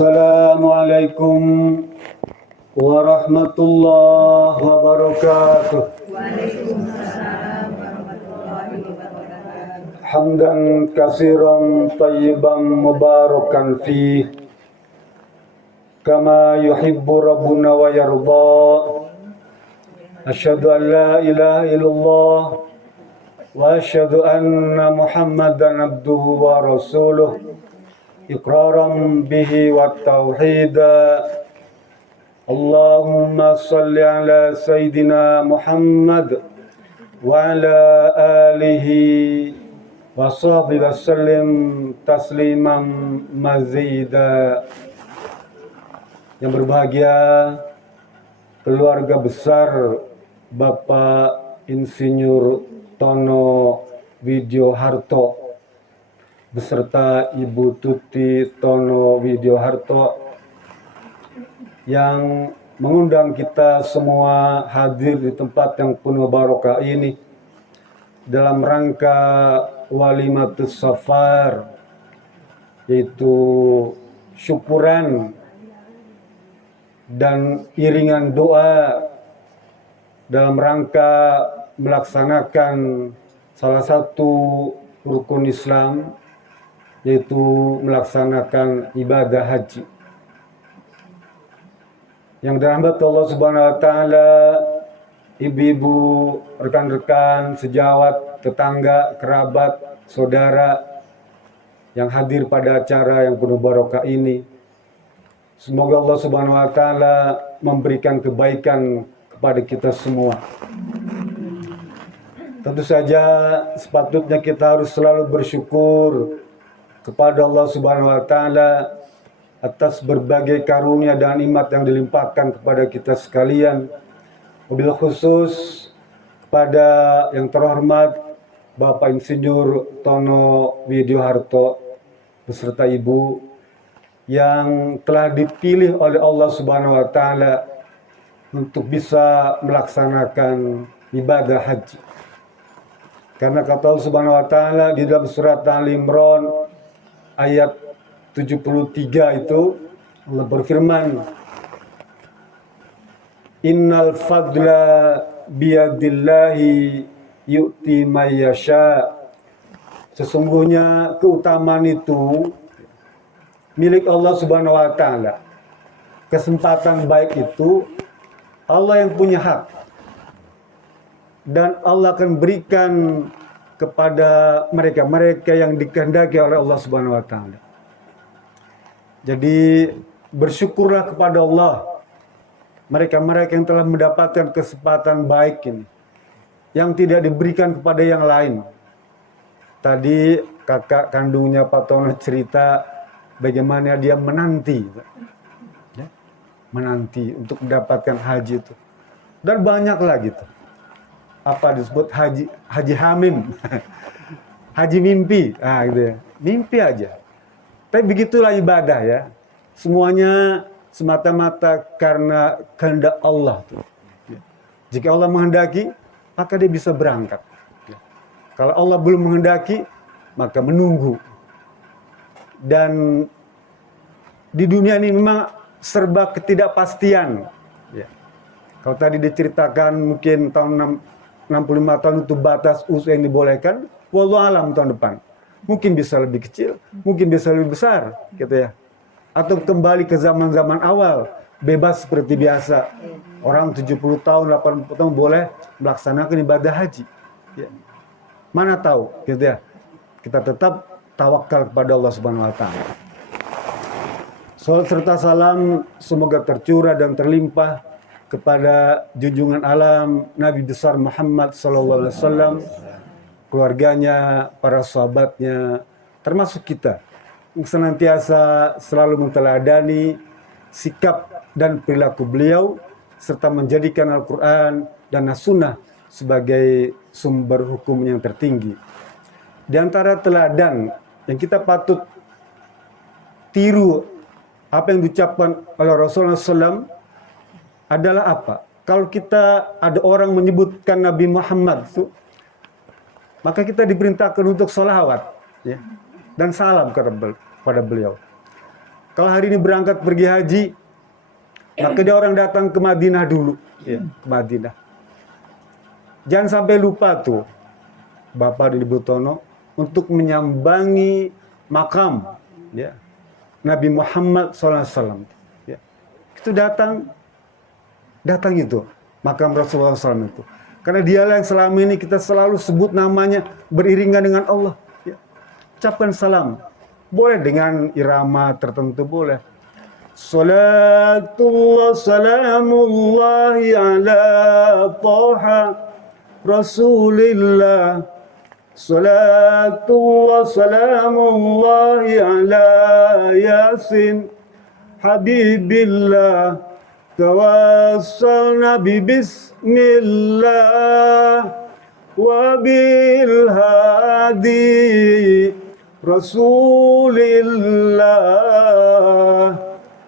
Assalamualaikum warahmatullahi wabarakatuh. Waalaikumsalam warahmatullahi wabarakatuh. Hamdan katsiran thayyiban mubarakan fih kama yuhibbu rabbuna wa yarda. Asyhadu an la ilaha illallah wa asyhadu anna Muhammadan abduhu wa rasuluh iqraran bihi wa tauhida. Allahumma salli ala Sayyidina Muhammad wa ala alihi wa sahbihi wa sallim tasliman mazida. Yang berbahagia keluarga besar Bapak Insinyur Tono Widyoharto beserta Ibu Tuti Tono Widyoharto yang mengundang kita semua hadir di tempat yang penuh barokah ini dalam rangka Walimatus Safar, yaitu syukuran dan iringan doa dalam rangka melaksanakan salah satu rukun Islam, yaitu melaksanakan ibadah haji. Yang dirahmati Allah Subhanahu wa taala, ibu-ibu, rekan-rekan, sejawat, tetangga, kerabat, saudara yang hadir pada acara yang penuh barokah ini. Semoga Allah Subhanahu wa taala memberikan kebaikan kepada kita semua. Tentu saja sepatutnya kita harus selalu bersyukur kepada Allah Subhanahu wa taala atas berbagai karunia dan nikmat yang dilimpahkan kepada kita sekalian. Wabil khusus kepada yang terhormat Bapak Insinyur Tono Widyoharto beserta Ibu yang telah dipilih oleh Allah Subhanahu wa taala untuk bisa melaksanakan ibadah haji. Karena kata Allah Subhanahu wa taala di dalam surat Al-Imran ayat 73 itu Allah berfirman, Innal fadla biyadillahi yu'ti may yasha. Sesungguhnya keutamaan itu milik Allah Subhanahu wa taala. Kesempatan baik itu Allah yang punya hak. Dan Allah akan berikan kepada mereka yang dikehendaki oleh Allah Subhanahu wa taala. Jadi bersyukurlah kepada Allah, mereka yang telah mendapatkan kesempatan baik ini, yang tidak diberikan kepada yang lain. Tadi kakak kandungnya Pak Tono cerita bagaimana dia menanti untuk mendapatkan haji itu. Dan banyak lagi tuh. Apa disebut haji hamim, haji mimpi, gitu ya. Mimpi aja. Tapi begitulah ibadah ya. Semuanya semata-mata karena kehendak Allah. Jika Allah menghendaki, maka dia bisa berangkat. Kalau Allah belum menghendaki, maka menunggu. Dan di dunia ini memang serba ketidakpastian. Kalau tadi diceritakan mungkin tahun 65 tahun itu batas usia yang dibolehkan, wallahu alam tahun depan. Mungkin bisa lebih kecil, mungkin bisa lebih besar, gitu ya. Atau kembali ke zaman-zaman awal, bebas seperti biasa. Orang 70 tahun, 80 tahun boleh melaksanakan ibadah haji. Ya. Mana tahu, gitu ya. Kita tetap tawakal kepada Allah Subhanahu wa taala. Salat serta salam semoga tercurah dan terlimpah kepada junjungan alam Nabi besar Muhammad SAW, keluarganya, para sahabatnya, termasuk kita, yang senantiasa selalu menteladani sikap dan perilaku beliau, serta menjadikan Al-Quran dan As-Sunnah sebagai sumber hukum yang tertinggi. Di antara teladan yang kita patut tiru apa yang diucapkan oleh Rasulullah SAW adalah apa? Kalau kita ada orang menyebutkan Nabi Muhammad, maka kita diperintahkan untuk sholawat, ya, dan salam kepada beliau. Kalau hari ini berangkat pergi haji, maka dia orang datang ke Madinah dulu, ya, ke Madinah. Jangan sampai lupa tuh, Bapak Didi Butono, untuk menyambangi makam, ya, Nabi Muhammad SAW. Ya. Itu datang itu makam Rasulullah SAW itu. Karena dialah yang selama ini kita selalu sebut namanya beriringan dengan Allah. Ya. Ucapkan salam. Boleh dengan irama tertentu, boleh. Salatullah salamullahi ala Taha Rasulillah. Salatullah salamullahi ala Yasin Habibillah. Tawassalna bismillah wa bil hadi Rasulillah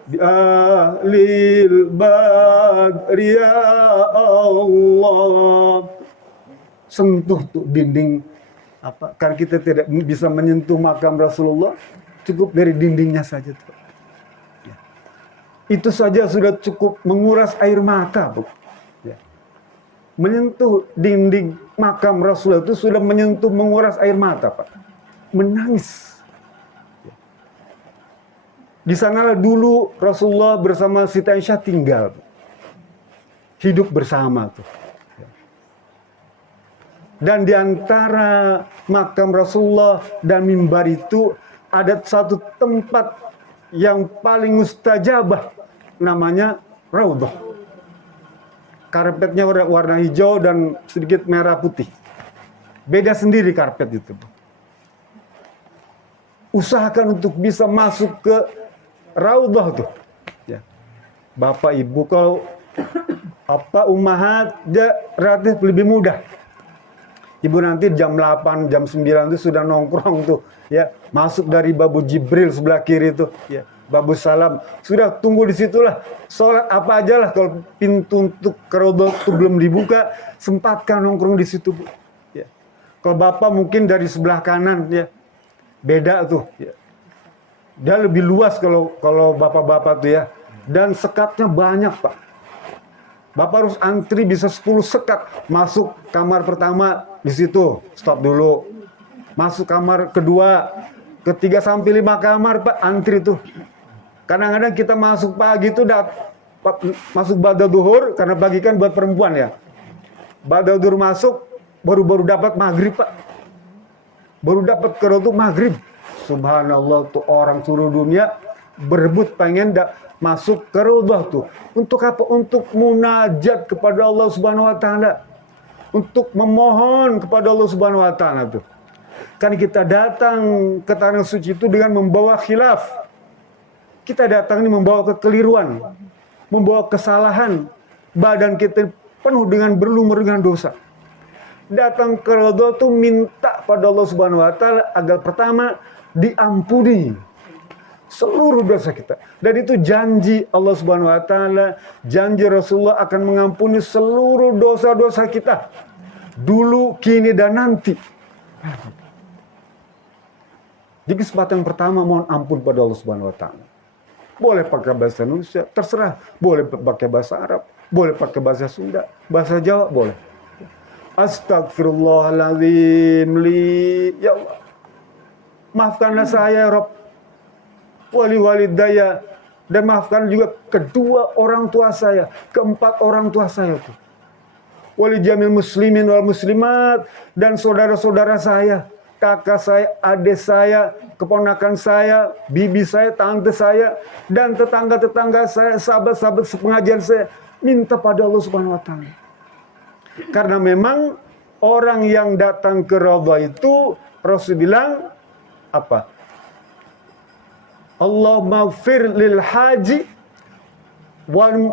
bi ahlil badri ya Allah. Sentuh tuh dinding apa? Karena kita tidak bisa menyentuh makam Rasulullah, cukup dari dindingnya saja tuh. Ya. Itu saja sudah cukup menguras air mata, Bu. Ya. Menyentuh dinding makam Rasulullah itu sudah menguras air mata, Pak. Menangis. Di sanalah dulu Rasulullah bersama Siti Aisyah tinggal. Hidup bersama tuh. Dan di antara makam Rasulullah dan mimbar itu ada satu tempat yang paling mustajabah, namanya Raudhah. Karpetnya warna hijau dan sedikit merah putih. Beda sendiri karpet itu. Usahakan untuk bisa masuk ke Raudhah tuh. Ya. Bapak Ibu kalau ummahat dia relatif lebih mudah. Ibu nanti jam 8, jam 9 itu sudah nongkrong tuh, ya. Masuk dari Babu Jibril sebelah kiri tuh, ya. Babu Salam. Sudah tunggu di situlah. Sholat apa aja lah kalau pintu untuk ke Raudhah itu belum dibuka, sempatkan nongkrong di situ, Bu. Ya. Kalau Bapak mungkin dari sebelah kanan, ya. Beda tuh, ya. Dia lebih luas kalau bapak-bapak tuh, ya. Dan sekatnya banyak, Pak. Bapak harus antri bisa 10 sekat. Masuk kamar pertama di situ, stop dulu. Masuk kamar kedua, ketiga sampai 5 kamar, Pak, antri tuh. Kadang-kadang kita masuk pagi tuh masuk ba'da duhur, karena pagi kan buat perempuan, ya. Ba'da duhur masuk baru dapat maghrib, Pak. Baru dapat ke Raudhah maghrib. Subhanallah tuh orang seluruh dunia berebut pengen masuk ke Raudhah tuh. Untuk apa? Untuk munajat kepada Allah Subhanahu wa taala. Untuk memohon kepada Allah Subhanahu wa taala tuh. Kan kita datang ke tanah suci itu dengan membawa khilaf. Kita datang ini membawa kekeliruan, membawa kesalahan. Badan kita penuh dengan berlumur dengan dosa. Datang ke Raudhah tuh minta pada Allah Subhanahu wa taala agar pertama diampuni seluruh dosa kita. Dan itu janji Allah Subhanahu wa taala, janji Rasulullah akan mengampuni seluruh dosa-dosa kita. Dulu, kini dan nanti. Di kesempatan pertama mohon ampun pada Allah Subhanahu wa taala. Boleh pakai bahasa Indonesia, terserah. Boleh pakai bahasa Arab, boleh pakai bahasa Sunda, bahasa Jawa boleh. Astagfirullahaladzim li, ya Allah, maafkanlah saya, Rob, wali walidaya, dan maafkan juga kedua orang tua saya, keempat orang tua saya tuh, wali jamil muslimin wal muslimat, dan saudara-saudara saya, kakak saya, adik saya, keponakan saya, bibi saya, tante saya, dan tetangga-tetangga saya, sahabat-sahabat sepengajian saya, minta pada Allah Subhanahu wa taala. Karena memang orang yang datang ke Raudhah itu Rasul bilang apa? Allahumma ighfir lil haji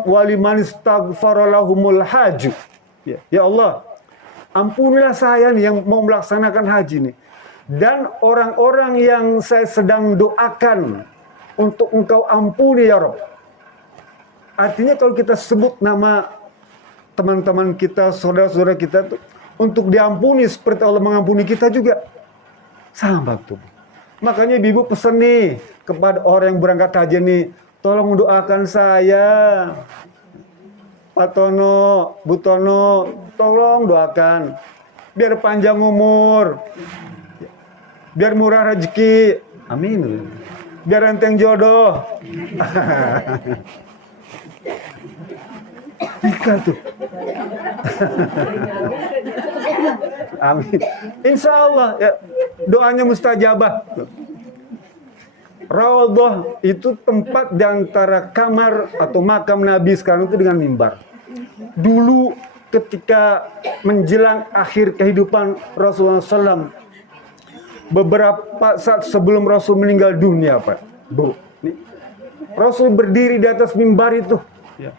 waliman istaghfara lahumul haju. Ya Allah, ampunilah saya nih yang mau melaksanakan haji nih. Dan orang-orang yang saya sedang doakan untuk Engkau ampuni ya Rabb. Artinya kalau kita sebut nama teman-teman kita, saudara-saudara kita tuh untuk diampuni seperti Allah mengampuni kita juga. Sama tuh. Makanya ibu pesan nih kepada orang yang berangkat haji nih, tolong doakan saya. Pak Tono, Bu Tono, tolong doakan. Biar panjang umur. Biar murah rezeki. Amin. Biar enteng jodoh. Nikah tuh. Amin. Insya Allah ya, doanya mustajabah. Raudhah itu tempat di antara kamar atau makam Nabi sekarang itu dengan mimbar. Dulu ketika menjelang akhir kehidupan Rasulullah SAW, beberapa saat sebelum Rasul meninggal dunia, Pak, Bu, Rasul berdiri di atas mimbar itu, ya,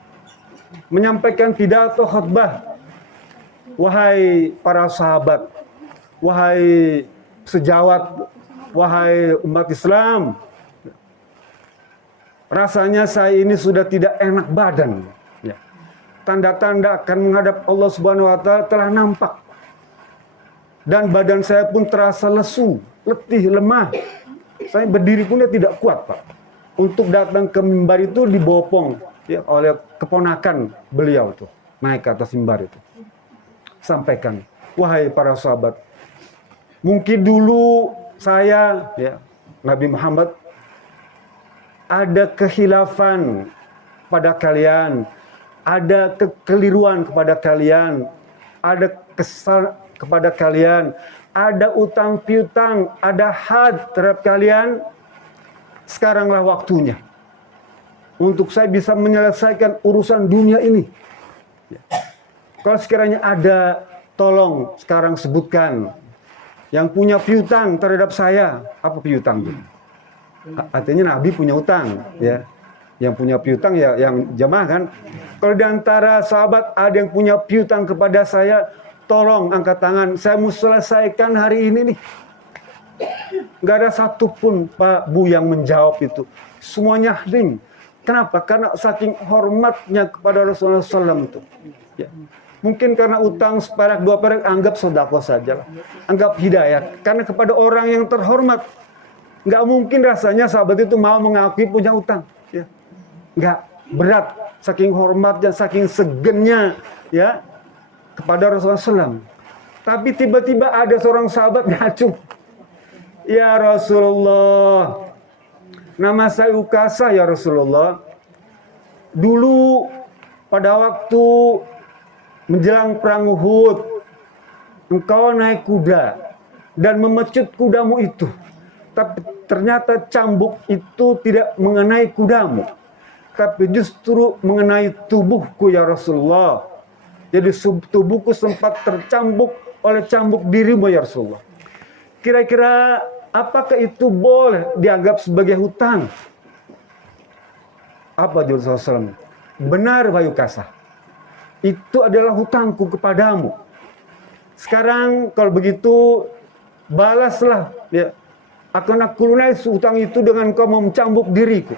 menyampaikan pidato khutbah. Wahai para sahabat, wahai sejawat, wahai umat Islam, rasanya saya ini sudah tidak enak badan. Ya. Tanda-tanda akan menghadap Allah Subhanahu wa Ta'ala telah nampak. Dan badan saya pun terasa lesu, letih, lemah. Saya berdiri pun tidak kuat, Pak. Untuk datang ke mimbar itu dibopong ya, oleh keponakan beliau tuh, naik ke atas mimbar itu. Sampaikan, wahai para sahabat, mungkin dulu saya, ya, Nabi Muhammad, ada kehilafan pada kalian, ada kekeliruan kepada kalian, ada kesal kepada kalian, ada utang piutang, ada had terhadap kalian. Sekaranglah waktunya untuk saya bisa menyelesaikan urusan dunia ini. Kalau sekiranya ada, tolong sekarang sebutkan yang punya piutang terhadap saya. Apa piutang itu? Artinya Nabi punya utang, ya. Yang punya piutang ya yang jamaah kan. Kalau di antara sahabat ada yang punya piutang kepada saya, tolong angkat tangan. Saya mau selesaikan hari ini nih. Gak ada satupun Pak Bu yang menjawab itu. Semuanya hening. Kenapa? Karena saking hormatnya kepada Rasulullah SAW itu. Ya. Mungkin karena utang seperak dua perak, anggap sedekah saja lah. Anggap hidayah. Karena kepada orang yang terhormat, nggak mungkin rasanya sahabat itu mau mengakui punya utang, ya. Nggak, berat, saking hormatnya, saking segennya, ya, kepada Rasulullah SAW. Tapi tiba-tiba ada seorang sahabat ngacung, ya Rasulullah, nama saya Ukasha ya Rasulullah. Dulu pada waktu menjelang perang Uhud, engkau naik kuda dan memecut kudamu itu. Tapi ternyata cambuk itu tidak mengenai kudamu, tapi justru mengenai tubuhku ya Rasulullah. Jadi tubuhku sempat tercambuk oleh cambuk dirimu ya Rasulullah. Kira-kira apakah itu boleh dianggap sebagai hutang? Apa jawab Rasulullah SAW? Benar wahai Ukasha, itu adalah hutangku kepadamu. Sekarang kalau begitu balaslah, ya. Akan aku lunasi utang itu dengan kau mencambuk diriku.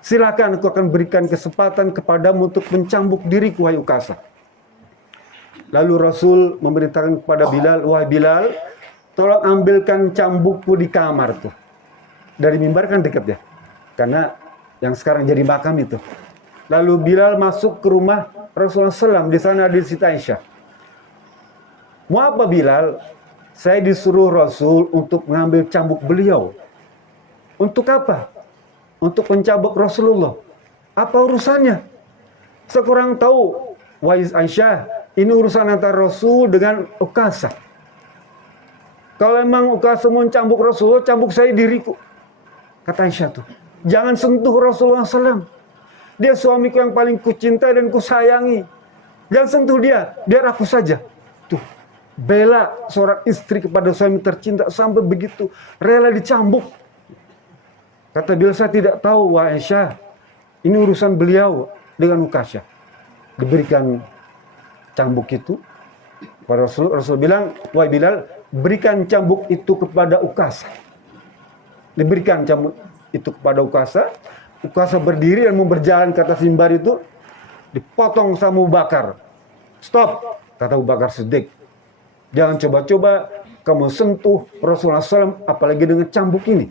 Silakan, aku akan berikan kesempatan kepadamu untuk mencambuk diriku, wahai Ukasha. Lalu Rasul memerintahkan kepada Bilal, wahai Bilal, tolong ambilkan cambukku di kamar tuh. Dari mimbar kan dekat ya, karena yang sekarang jadi makam itu. Lalu Bilal masuk ke rumah Rasulullah SAW, di sana ada Siti Aisyah. Mau apa Bilal? Saya disuruh Rasul untuk mengambil cambuk beliau. Untuk apa? Untuk mencambuk Rasulullah. Apa urusannya? Saya kurang tahu. Wahai Aisyah, ini urusan antara Rasul dengan Ukasha. Kalau emang Ukasha mau cambuk Rasulullah, cambuk saya diriku. Kata Aisyah tuh, jangan sentuh Rasulullah SAW. Dia suamiku yang paling kucintai dan kusayangi. Jangan sentuh dia, biar aku saja. Tuh. Bela seorang istri kepada suami tercinta sampai begitu rela dicambuk. Kata Bilal, saya tidak tahu wahai Aisyah, ini urusan beliau dengan Ukasha. Diberikan cambuk itu pada Rasul. Rasul bilang, wahai Bilal, berikan cambuk itu kepada Ukasha. Diberikan cambuk itu kepada Ukasha. Ukasha berdiri dan mau berjalan ke atas mimbar itu, dipotong sama Abu Bakar. Stop, kata Abu Bakar Siddiq. Jangan coba-coba kamu sentuh Rasulullah SAW, apalagi dengan cambuk ini.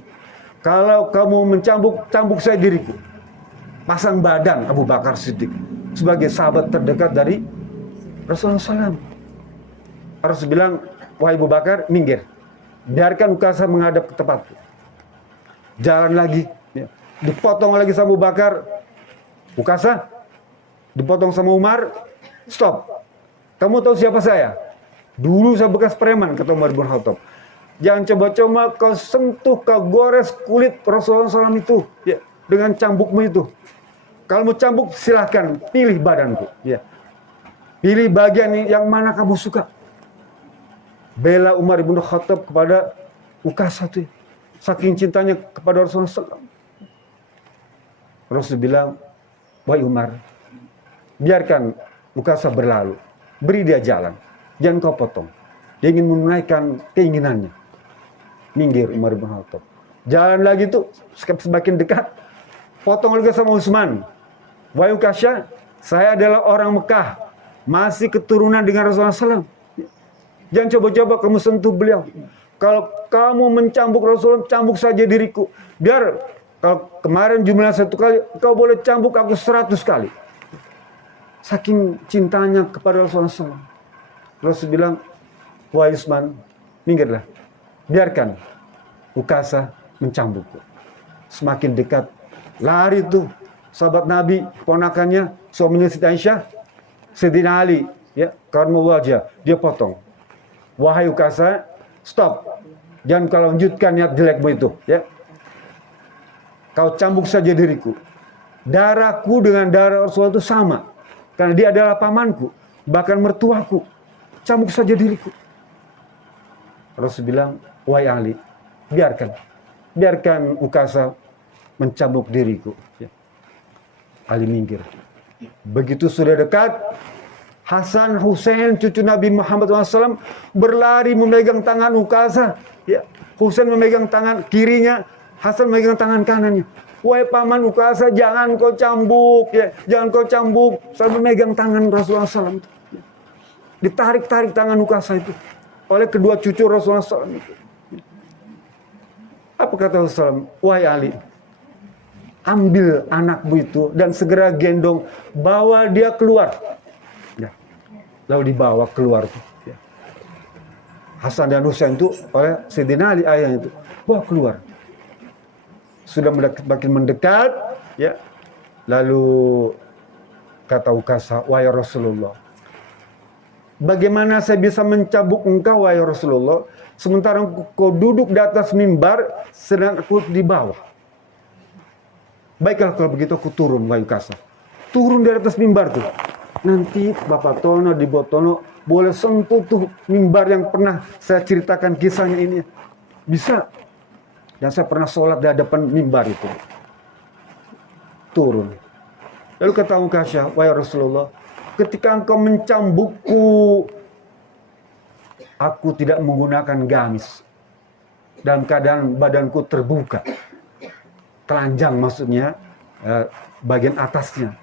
Kalau kamu mencambuk, cambuk saya diriku. Pasang badan Abu Bakar Siddiq sebagai sahabat terdekat dari Rasulullah SAW. Rasul bilang, wahai Abu Bakar, minggir. Biarkan Ukasha menghadap ke tempatku. Jalan lagi. Ya. Dipotong lagi sama Abu Bakar. Ukasha, dipotong sama Umar. Stop. Kamu tahu siapa saya? Dulu saya bekas preman, kata Umar bin Khattab. Jangan coba-coba kau sentuh, kau gores kulit Rasulullah SAW itu. Ya. Dengan cambukmu itu. Kalau mau cambuk, silahkan pilih badanku. Ya. Pilih bagian yang mana kamu suka. Bela Umar bin Khattab kepada Ukasha itu. Saking cintanya kepada Rasulullah SAW. Rasul bilang, wahai Umar, biarkan Ukasha berlalu. Beri dia jalan. Jangan kau potong. Dia ingin menunaikan keinginannya. Minggir Umar bin Khattab. Jalan lagi tuh, semakin dekat. Potong lagi sama Utsman. Wahai Ukasha, saya adalah orang Mekah. Masih keturunan dengan Rasulullah SAW. Jangan coba-coba kamu sentuh beliau. Kalau kamu mencambuk Rasulullah, cambuk saja diriku. Biar kalau kemarin jumlah 1 kali, kau boleh cambuk aku 100 kali. Saking cintanya kepada Rasulullah SAW. Rasul bilang, wahai Utsman, minggirlah. Biarkan Ukasha mencambukku. Semakin dekat, lari tuh sahabat Nabi, keponakannya, suaminya Siti Aisyah, Sayyidina Ali, ya, karmul wajah, dia potong. Wahai Ukasha, stop. Jangan kau lanjutkan niat jelekmu itu, ya. Kau cambuk saja diriku. Darahku dengan darah Rasulullah itu sama. Karena dia adalah pamanku, bahkan mertuaku. Cambuk saja diriku. Rasul bilang, wahai Ali, biarkan Ukasha mencambuk diriku. Ya. Ali minggir. Begitu sudah dekat, Hasan Hussein cucu Nabi Muhammad SAW berlari memegang tangan Ukasha. Ya. Hussein memegang tangan kirinya, Hasan memegang tangan kanannya. Wahai paman Ukasha, jangan kau cambuk, ya. Jangan kau cambuk. Sambil memegang tangan Rasulullah SAW. Ya. Ditarik-tarik tangan Ukasha itu oleh kedua cucu Rasulullah SAW itu. Apa kata Rasulullah? Wahai Ali, ambil anakmu itu dan segera gendong, bawa dia keluar. Ya. Lalu dibawa keluar. Ya. Hasan dan Husain itu oleh Sayyidina Ali ayahnya itu bawa keluar. Sudah makin mendekat, ya. Lalu kata Ukasha, wahai Rasulullah, bagaimana saya bisa mencambuk engkau, wahai Rasulullah, sementara kau duduk di atas mimbar, sedang aku di bawah. Baiklah kalau begitu aku turun, wahai Ukasha. Turun dari atas mimbar tuh. Nanti Bapak Tono di Botono boleh sentuh tuh mimbar yang pernah saya ceritakan kisahnya ini. Bisa. Dan saya pernah sholat di hadapan mimbar itu. Turun. Lalu kata Ukasha, wahai Rasulullah, ketika engkau mencambukku, aku tidak menggunakan gamis. Dalam keadaan badanku terbuka. Telanjang maksudnya, bagian atasnya.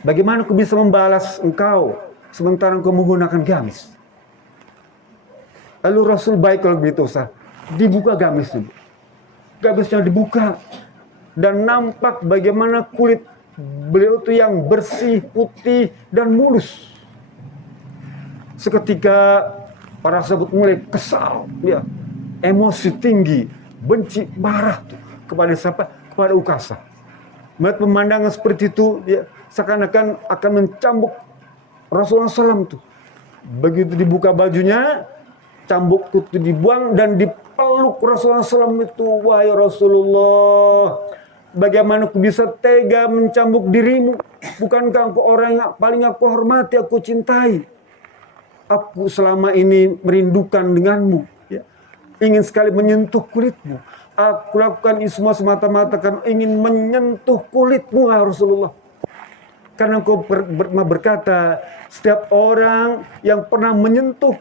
Bagaimana aku bisa membalas engkau sementara engkau menggunakan gamis? Lalu Rasul baik kalau begitu, dibuka gamisnya. Gamisnya dibuka. Dan nampak bagaimana kulit beliau itu yang bersih, putih, dan mulus. Seketika para sahabat mulai kesal, ya, emosi tinggi, benci, marah tuh kepada siapa? Kepada Ukasha. Melihat pemandangan seperti itu, ya, seakan-akan akan mencambuk Rasulullah SAW tuh. Begitu dibuka bajunya, cambuk itu dibuang dan dipeluk Rasulullah SAW itu. Wahai Rasulullah, bagaimana aku bisa tega mencambuk dirimu? Bukankah engkau orang yang paling aku hormati, aku cintai? Aku selama ini merindukan denganmu, ya. Ingin sekali menyentuh kulitmu. Aku lakukan ini semua semata-mata karena ingin menyentuh kulitmu, ya Rasulullah. Karena engkau berkata, setiap orang yang pernah menyentuh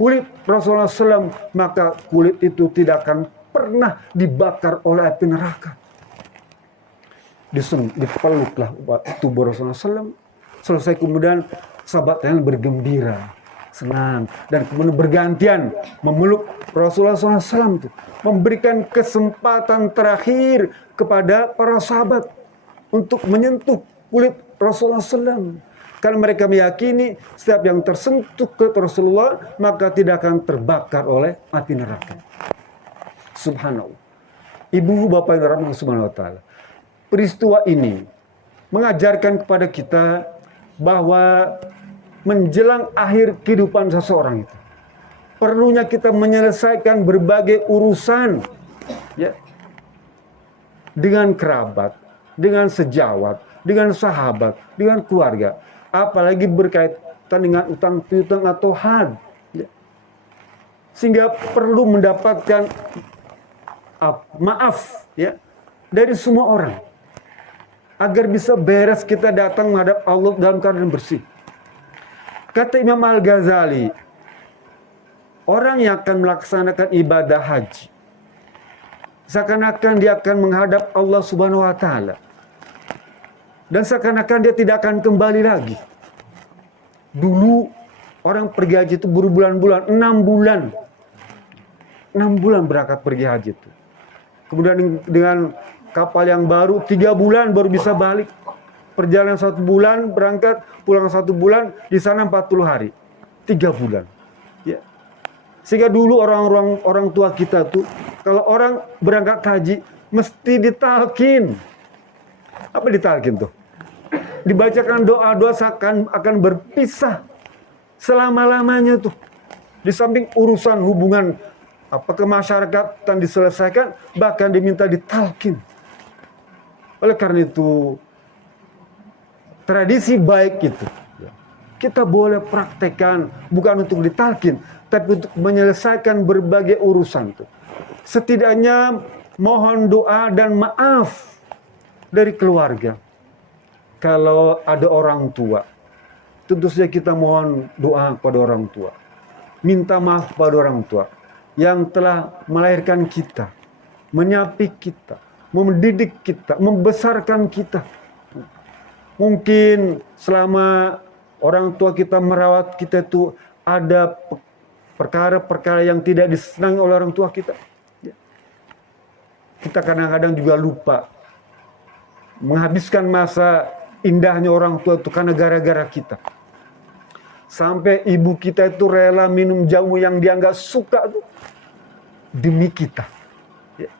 kulit Rasulullah SAW, maka kulit itu tidak akan pernah dibakar oleh api neraka. Dipeluklah tubuh Rasulullah SAW. Selesai kemudian sahabat yang bergembira. senang. Dan kemudian bergantian memeluk Rasulullah SAW itu, memberikan kesempatan terakhir kepada para sahabat untuk menyentuh kulit Rasulullah SAW. Karena mereka meyakini setiap yang tersentuh ke Rasulullah maka tidak akan terbakar oleh api neraka. Subhanallah. Ibu bapak yang dirahmati Subhanahu wa taala. Peristiwa ini mengajarkan kepada kita bahwa menjelang akhir kehidupan seseorang itu perlunya kita menyelesaikan berbagai urusan ya, dengan kerabat, dengan sejawat, dengan sahabat, dengan keluarga, apalagi berkaitan dengan utang piutang atau had ya. Sehingga perlu mendapatkan maaf ya dari semua orang agar bisa beres kita datang menghadap Allah dalam keadaan bersih. Kata Imam Al-Ghazali, orang yang akan melaksanakan ibadah haji seakan-akan dia akan menghadap Allah Subhanahu wa taala. Dan seakan-akan dia tidak akan kembali lagi. Dulu orang pergi haji itu berbulan-bulan, 6 bulan. 6 bulan berangkat pergi haji itu. Kemudian dengan kapal yang baru 3 bulan baru bisa balik. Perjalanan 1 bulan berangkat, pulang 1 bulan, di sana 40 hari. 3 bulan. Ya. Sehingga dulu orang tua kita tuh kalau orang berangkat haji mesti ditalkin. Apa ditalkin tuh? Dibacakan doa-doa akan berpisah selama-lamanya tuh. Di samping urusan hubungan kemasyarakatan diselesaikan, bahkan diminta ditalkin. Oleh karena itu, tradisi baik itu kita boleh praktekkan bukan untuk ditalkin, tapi untuk menyelesaikan berbagai urusan itu. Setidaknya mohon doa dan maaf dari keluarga. Kalau ada orang tua, tentu saja kita mohon doa kepada orang tua. Minta maaf kepada orang tua yang telah melahirkan kita, menyapi kita, mendidik kita, membesarkan kita. Mungkin selama orang tua kita merawat kita itu ada perkara-perkara yang tidak disenangi oleh orang tua kita. Kita kadang-kadang juga lupa menghabiskan masa indahnya orang tua itu karena gara-gara kita. Sampai ibu kita itu rela minum jamu yang dia nggak suka tuh demi kita, ya.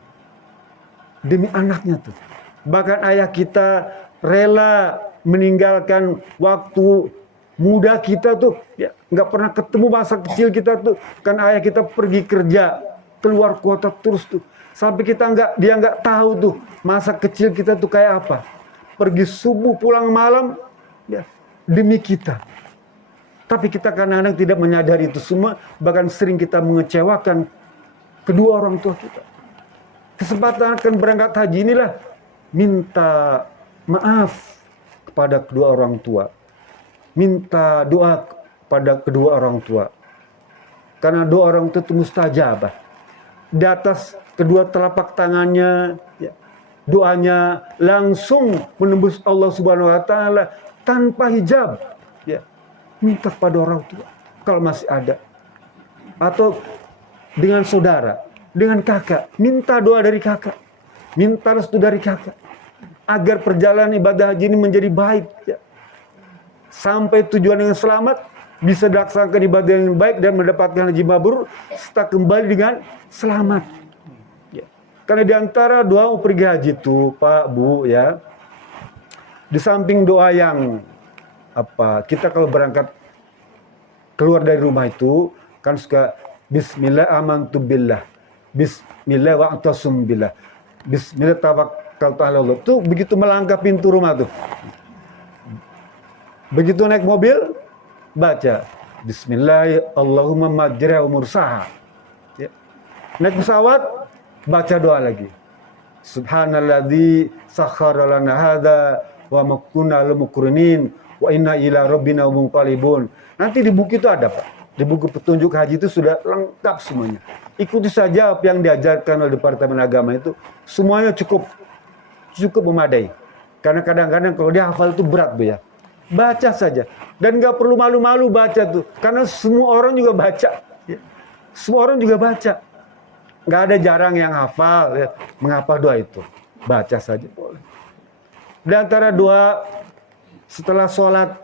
Demi anaknya tuh. Bahkan ayah kita rela meninggalkan waktu muda kita tuh, ya, nggak pernah ketemu masa kecil kita tuh, kan ayah kita pergi kerja keluar kota terus tuh, sampai dia nggak tahu tuh masa kecil kita tuh kayak apa. Pergi subuh pulang malam ya, demi kita. Tapi kita kadang-kadang tidak menyadari itu semua, bahkan sering kita mengecewakan kedua orang tua kita. Kesempatan akan berangkat haji inilah minta maaf kepada kedua orang tua. Minta doa kepada kedua orang tua. Karena doa orang tua itu mustajabah. Di atas kedua telapak tangannya ya, doanya langsung menembus Allah Subhanahu wa taala tanpa hijab ya. Minta kepada orang tua kalau masih ada, atau dengan saudara, dengan kakak, minta doa dari kakak, minta restu dari kakak agar perjalanan ibadah haji ini menjadi baik ya. Sampai tujuan yang selamat, bisa dilaksanakan ibadah yang baik dan mendapatkan haji mabrur serta kembali dengan selamat. Karena di antara doa pergi haji itu, Pak, Bu, ya, di samping doa yang kita kalau berangkat keluar dari rumah itu kan suka Bismillah amantu billah, Bismillah wa'tasum billah, Bismillah tawakkaltu ala Allah. Tuh begitu melangkah pintu rumah tuh, begitu naik mobil baca Bismillah Allahumma majriha wa mursaha. Ya. Naik pesawat baca doa lagi. Subhanalladzi sakhkhara lana hadza wa ma kunna lahu muqrinin wa inna ila rabbina munqalibun. Nanti di buku itu ada, Pak. Di buku petunjuk haji itu sudah lengkap semuanya. Ikuti saja apa yang diajarkan oleh Departemen Agama itu, semuanya cukup memadai. Karena kadang-kadang kalau dia hafal itu berat, Bu ya. Baca saja. Dan nggak perlu malu-malu baca tuh, karena semua orang juga baca. Ya. Semua orang juga baca. Nggak ada jarang yang hafal. Ya. Mengapa doa itu? Baca saja boleh. Di antara doa setelah sholat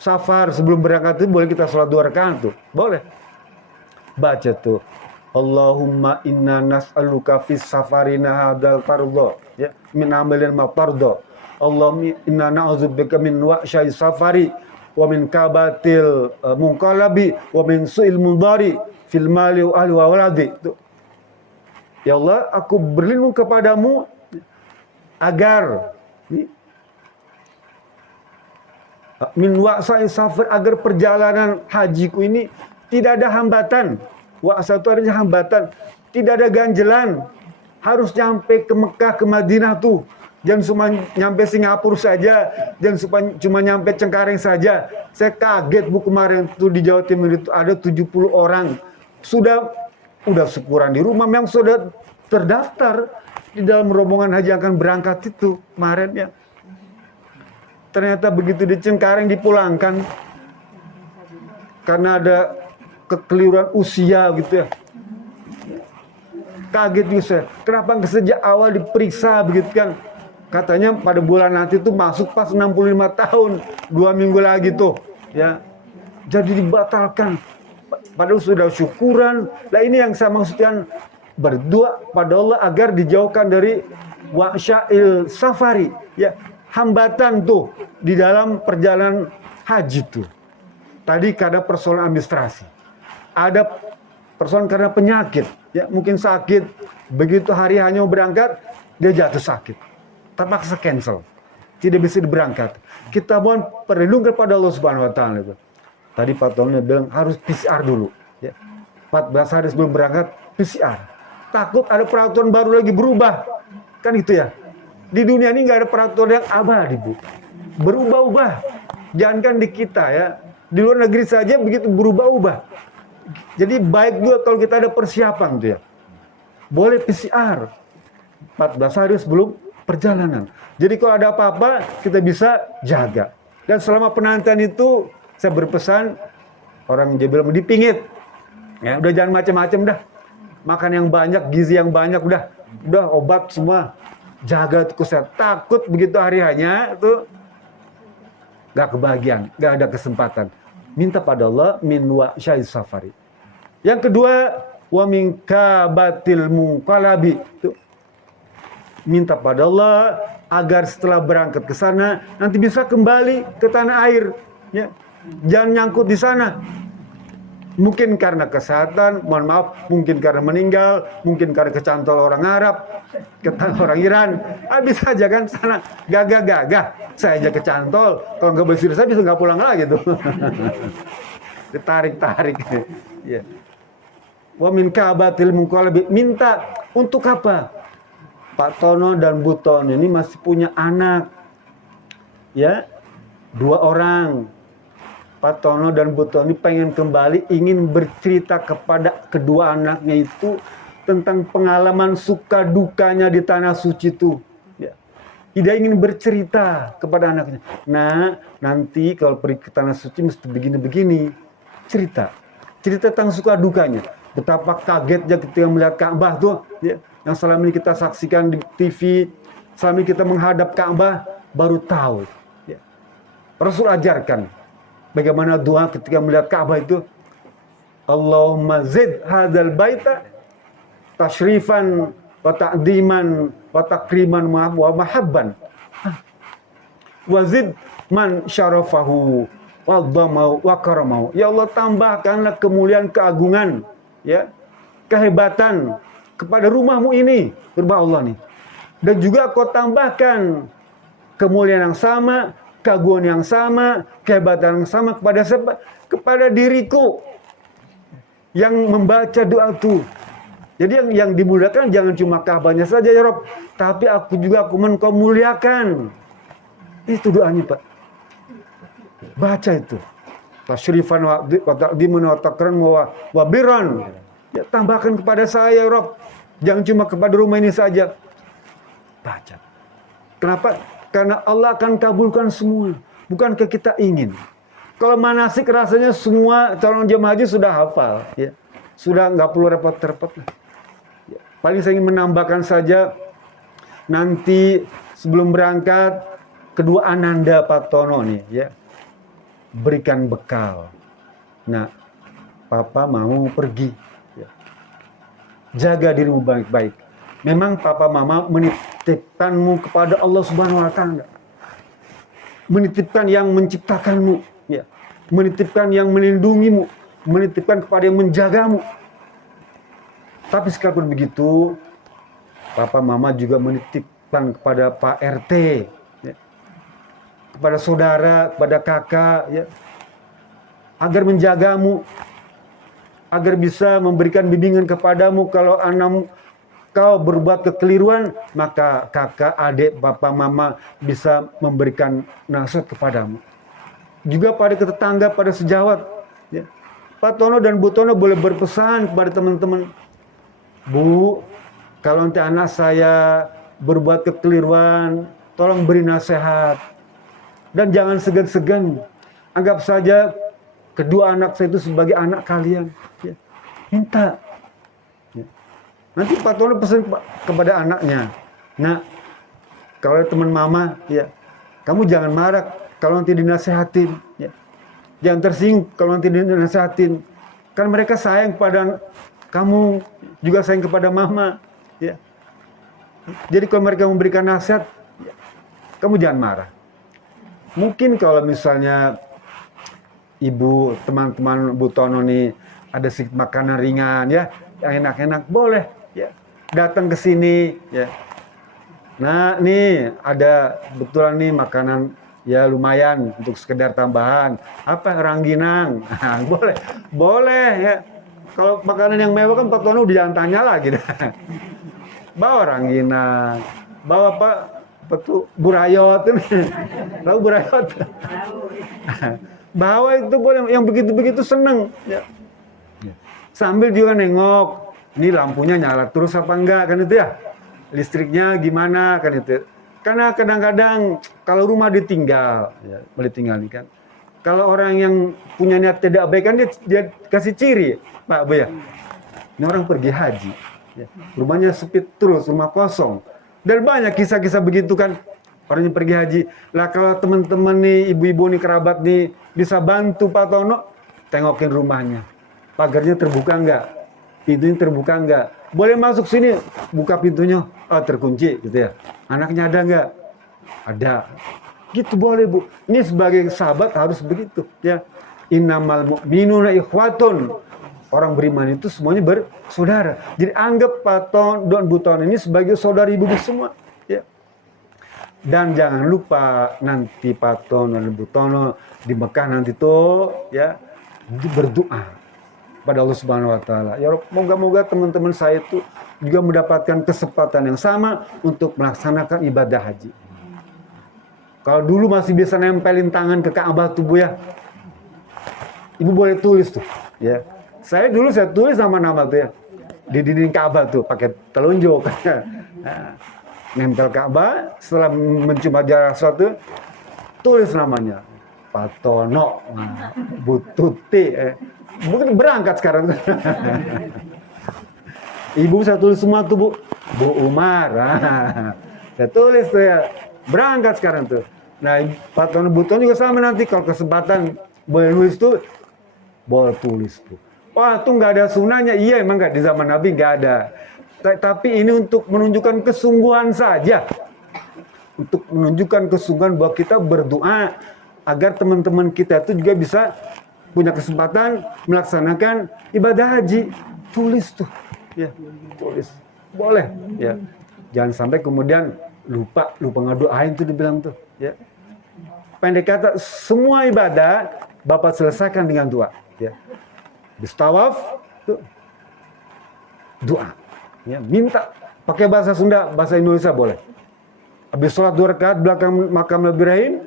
safar sebelum berangkat itu boleh kita sholat 2 rakaat tuh, boleh. Baca tuh, Allahumma inna nas'aluka fis safarina hadal fardho, ya, min amalin ma fardho. Allahumma inna na'udzubika min wa'syai safari wa min kabatil munqalabi wa min su'il mudari fil mali wa ahli wa waladi. Ya Allah, aku berlindung kepadamu agar min wa'syai safar, agar perjalanan hajiku ini tidak ada hambatan. Wa'sa itu artinya hambatan, tidak ada ganjelan. Harus nyampe ke Mekah, ke Madinah tuh. Jangan cuma nyampe Singapura saja, jangan cuma nyampe Cengkareng saja. Saya kaget Bu kemarin tuh di Jawa Timur itu ada 70 orang. Udah syukuran di rumah, memang sudah terdaftar di dalam rombongan haji akan berangkat itu kemarin ya. Ternyata begitu di Cengkareng dipulangkan karena ada kekeliruan usia gitu ya. Kaget juga saya. Kenapa sejak awal diperiksa begitu kan? Katanya pada bulan nanti tuh masuk pas 65 tahun, 2 minggu lagi tuh, ya. Jadi dibatalkan. Padahal sudah syukuran. Nah ini yang saya maksudkan, berdoa pada Allah agar dijauhkan dari wa'sya'il safari, ya. Hambatan tuh di dalam perjalanan haji tuh. Tadi karena persoalan administrasi. Ada persoalan karena penyakit, ya mungkin sakit. Begitu hari hanya mau berangkat, dia jatuh sakit. Terpaksa cancel, tidak bisa diberangkat. Kita mohon perlindungan kepada Allah Subhanahu Wa Taala. Tadi Pak Tony bilang harus PCR dulu, ya. 14 hari sebelum berangkat PCR. Takut ada peraturan baru lagi berubah, kan itu ya. Di dunia ini nggak ada peraturan yang abadi Bu, berubah-ubah. Jangankan di kita ya, di luar negeri saja begitu berubah-ubah. Jadi baik juga kalau kita ada persiapan tuh ya. Boleh PCR 14 hari sebelum perjalanan. Jadi kalau ada apa-apa kita bisa jaga. Dan selama penantian itu saya berpesan orang Jawa dipingit. Ya, udah jangan macam-macam dah. Makan yang banyak, gizi yang banyak udah obat semua. Jaga kesehatan. Takut begitu hari hanya itu gak kebahagiaan, gak ada kesempatan. Minta pada Allah min wa'syai safari. Yang kedua, wa min kabatil munqalabi. Minta pada Allah agar setelah berangkat ke sana nanti bisa kembali ke tanah air, ya. Jangan nyangkut di sana. Mungkin karena kesehatan, mohon maaf, mungkin karena meninggal, mungkin karena kecantol orang Arab, kecantol orang Iran. Habis aja kan sana gagah. Saya aja kecantol, kalau nggak bersih saya bisa nggak pulang lagi tuh. Ditarik. Ya. Wa min kabatil munqalabi. Minta untuk apa? Pak Tono dan Bu Tono ini masih punya anak, ya, 2 orang. Pak Tono dan Bu Tono ini pengen kembali, ingin bercerita kepada kedua anaknya itu tentang pengalaman suka dukanya di tanah suci itu. Ya. Dia ingin bercerita kepada anaknya. Nah, nanti kalau pergi ke tanah suci mesti begini-begini. Cerita tentang suka dukanya. Betapa kagetnya ketika melihat Ka'bah tuh, ya. Yang selama ini kita saksikan di TV, selama ini kita menghadap Ka'bah, baru tahu. Ya. Rasul ajarkan bagaimana doa ketika melihat Ka'bah itu. Allahumma zid hadzal baita tashrifan wa ta'diman wa takriman wa mahabban. Wa zid man syarafahu wa dhamau wa karamau. Ya Allah, tambahkanlah kemuliaan, keagungan, ya, kehebatan kepada rumahmu ini, rumah Allah nih. Dan juga kau tambahkan kemuliaan yang sama, keagungan yang sama, kehebatan yang sama kepada siapa? Kepada diriku yang membaca doa itu. Jadi yang dimuliakan jangan cuma Ka'bahnya saja ya Rob, tapi aku engkau muliakan. Itu doanya Pak. Baca itu. Tasyrifan wa ta'diman wa takran wa birran. Ya, tambahkan kepada saya ya Rob. Jangan cuma kepada rumah ini saja. Baca. Kenapa? Karena Allah akan kabulkan semua. Bukankah kita ingin? Kalau manasik rasanya semua calon jemaah haji sudah hafal, ya. Sudah nggak perlu repot-repot. Ya. Paling saya ingin menambahkan saja, nanti sebelum berangkat, kedua ananda Pak Tono nih, ya, berikan bekal. Nah, Papa mau pergi. Ya. Jaga dirimu baik-baik. Memang Papa Mama menitipkanmu kepada Allah Subhanahu wa Ta'ala. Menitipkan yang menciptakanmu, ya. Menitipkan yang melindungimu, menitipkan kepada yang menjagamu. Tapi sekalipun begitu, Papa Mama juga menitipkan kepada Pak RT, ya. Kepada saudara, kepada kakak, ya. Agar menjagamu, agar bisa memberikan bimbingan kepadamu. Kalau anakmu kau berbuat kekeliruan, maka kakak, adik, papa, mama bisa memberikan nasihat kepadamu. Juga pada tetangga, pada sejawat. Ya. Pak Tono dan Bu Tono boleh berpesan kepada teman-teman. Bu, kalau nanti anak saya berbuat kekeliruan, tolong beri nasihat. Dan jangan segan-segan. Anggap saja kedua anak saya itu sebagai anak kalian. Ya. Minta. Nanti Pak Tono pesan kepada anaknya, nah, kalau teman mama, ya, kamu jangan marah kalau nanti dinasehatin, ya. Jangan tersinggung kalau nanti dinasehatin. Kan mereka sayang kepada kamu, juga sayang kepada mama, ya. Jadi kalau mereka memberikan nasihat, ya, kamu jangan marah. Mungkin kalau misalnya ibu, teman-teman Bu Tono nih ada sedikit makanan ringan, ya, yang enak-enak, boleh. Ya, datang ke sini, ya. Nah, nih ada betulan nih makanan ya lumayan untuk sekedar tambahan. Apa, rangginang? Boleh, boleh, ya. Kalau makanan yang mewah kan Pak Tono udah jangan tanya lagi dah. Bawa rangginang, bawa apa tuh burayot, tahu burayot? Bawa itu boleh, yang begitu-begitu seneng, ya. Sambil juga nengok. Ini lampunya nyala terus apa enggak, kan itu ya? Listriknya gimana, kan itu? Karena kadang-kadang kalau rumah ditinggal, ya, boleh tinggal nih kan. Kalau orang yang punya niat tidak baik kan dia kasih ciri, Pak Bu ya. Ini orang pergi haji, ya. Rumahnya sepi terus, rumah kosong. Dan banyak kisah-kisah begitu kan, orang yang pergi haji. Lah kalau teman-teman nih, ibu-ibu nih, kerabat nih, bisa bantu Pak Tono, tengokin rumahnya. Pagarnya terbuka enggak? Pintunya terbuka enggak? Boleh masuk sini, buka pintunya. Oh, terkunci gitu ya. Anaknya ada enggak? Ada. Gitu boleh, Bu. Ini sebagai sahabat harus begitu, ya. Innamal mu'minuna ikhwatun. Orang beriman itu semuanya bersaudara. Jadi anggap Pak Tono dan Bu Tono ini sebagai saudara ibu semua, ya. Dan jangan lupa nanti Pak Tono dan Bu Tono di Mekah nanti tuh, ya, berdoa pada Allah Subhanahu wa Ta'ala. Ya, moga-moga teman-teman saya itu juga mendapatkan kesempatan yang sama untuk melaksanakan ibadah haji. Kalau dulu masih bisa nempelin tangan ke Ka'bah tuh, Bu, ya. Ibu boleh tulis tuh, ya. Saya tulis nama-nama tuh, ya. Di dinding Ka'bah tuh pakai telunjuk. Nah, nempel Ka'bah, setelah mencium jarak suatu, tulis namanya. Pak Tono, Bu Tuti, mungkin berangkat sekarang. Ibu saya tulis semua tuh, Bu. Bu Umar. Nah, saya tulis tuh, ya. Berangkat sekarang tuh. Nah, Pak Tono, Bu Tono juga sama nanti. Kalau kesempatan boleh nulis tuh, boleh tulis tuh. Wah, tuh nggak ada sunahnya. Iya, emang nggak, di zaman Nabi nggak ada. Tapi ini untuk menunjukkan kesungguhan saja. Untuk menunjukkan kesungguhan bahwa kita berdoa agar teman-teman kita itu juga bisa punya kesempatan melaksanakan ibadah haji. Tulis tuh, ya, tulis, boleh, ya. Jangan sampai kemudian lupa ngedoain tuh dibilang tuh, ya. Pendek kata, semua ibadah Bapak selesaikan dengan doa, ya. Habis tawaf, tuh, doa, ya. Minta pakai bahasa Sunda, bahasa Indonesia boleh. Habis sholat 2 rakaat belakang makam Ibrahim,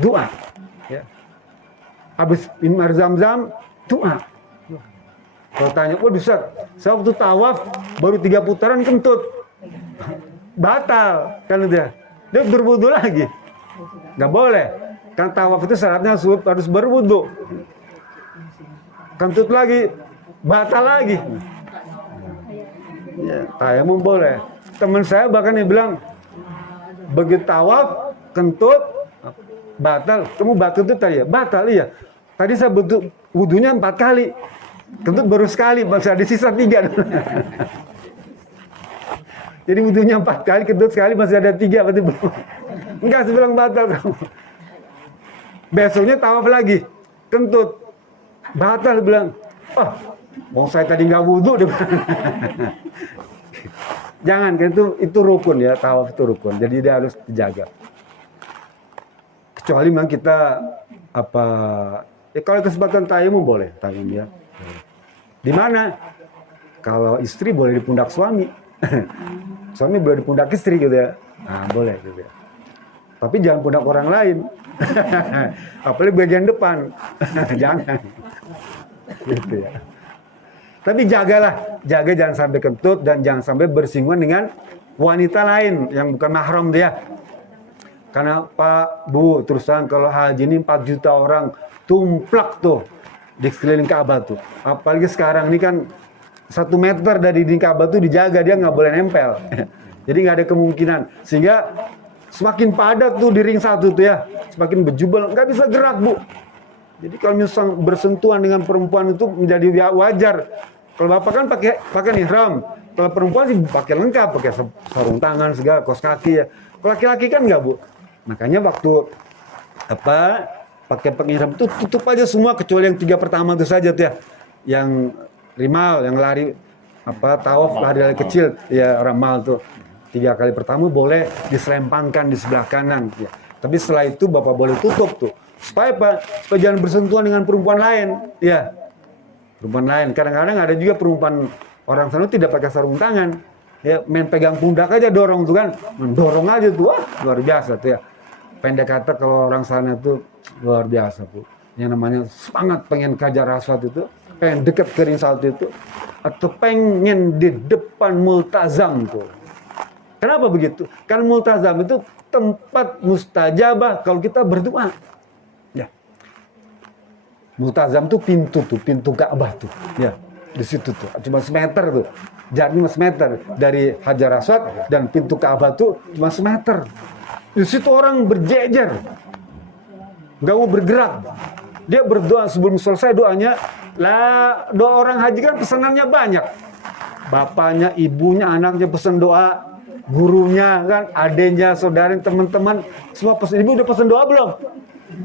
doa, ya. Habis minum air zam-zam, doa. Kalau tanya, oh bisa, saya waktu tawaf baru 3 putaran kentut, batal, kan dia berwudu lagi, nggak boleh. Kan tawaf itu syaratnya harus berwudu. Kentut lagi, batal lagi. Ya, tayamum boleh. Teman saya bahkan dia bilang, begitu tawaf, kentut, batal. Kamu batal itu tadi ya? Batal, iya. Tadi saya butuh wudunya 4 kali. Kentut baru sekali, masih ada sisa 3. Jadi wudunya 4 kali, kentut sekali, masih ada 3. Berarti belum. Enggak, saya bilang batal kamu. Besoknya tawaf lagi, kentut. Batal, bilang, oh, mau saya tadi nggak wudhu, dia bilang. Jangan, itu rukun ya, tawaf itu rukun. Jadi dia harus dijaga. Kecuali memang kita kalau kesempatan tayamum boleh tayamum ya. Di mana? Kalau istri boleh di pundak suami, suami boleh di pundak istri gitu ya. Nah, boleh gitu ya. Tapi jangan pundak orang lain. Apalagi bagian depan. Jangan. Gitu ya. Tapi jaga jangan sampai kentut dan jangan sampai bersinggungan dengan wanita lain yang bukan mahram dia. Karena Pak, Bu, terus terang kalau haji ini 4 juta orang tumplak tuh di sekeliling Ka'bah tuh. Apalagi sekarang ini kan 1 meter dari dinding Ka'bah tuh dijaga, dia nggak boleh nempel. Jadi nggak ada kemungkinan. Sehingga semakin padat tuh di ring 1 tuh ya, semakin berjubel, nggak bisa gerak, Bu. Jadi kalau misalnya bersentuhan dengan perempuan itu menjadi wajar. Kalau bapak kan pakai ihram, kalau perempuan sih pakai lengkap, pakai sarung tangan segala, kaos kaki ya. Kalau laki-laki kan nggak, Bu. Makanya waktu pakai ihram itu tutup aja semua kecuali yang 3 pertama itu saja tuh ya. Yang rimal, yang lari tawaf lari kecil ya, ramal tuh. 3 kali pertama boleh diselempangkan di sebelah kanan ya. Tapi setelah itu bapak boleh tutup tuh. Supaya jangan bersentuhan dengan perempuan lain ya. Perempuan lain, kadang-kadang ada juga perempuan orang sana tidak pakai sarung tangan ya, main pegang pundak aja, dorong tuh kan, mendorong aja tuh, wah luar biasa tuh ya. Pendek kata kalau orang sana tuh luar biasa tuh, yang namanya semangat pengen kejar Aswad itu, pengen deket ke ring 1 itu, atau pengen di depan multazam tuh. Kenapa begitu? Karena multazam itu tempat mustajabah kalau kita berdoa. Ya. Multazam tuh pintu Ka'bah tuh. Ya, di situ tuh. Cuma semeter tuh. Jaraknya semeter dari Hajar Aswad dan pintu Ka'bah tuh cuma semeter. Di situ orang berjejer. Nggak mau bergerak. Dia berdoa sebelum selesai doanya. Lah, doa orang haji kan pesanannya banyak. Bapaknya, ibunya, anaknya pesan doa. Gurunya kan, adenya, saudara, teman-teman, semua pesan. Ibu udah pesan doa belum?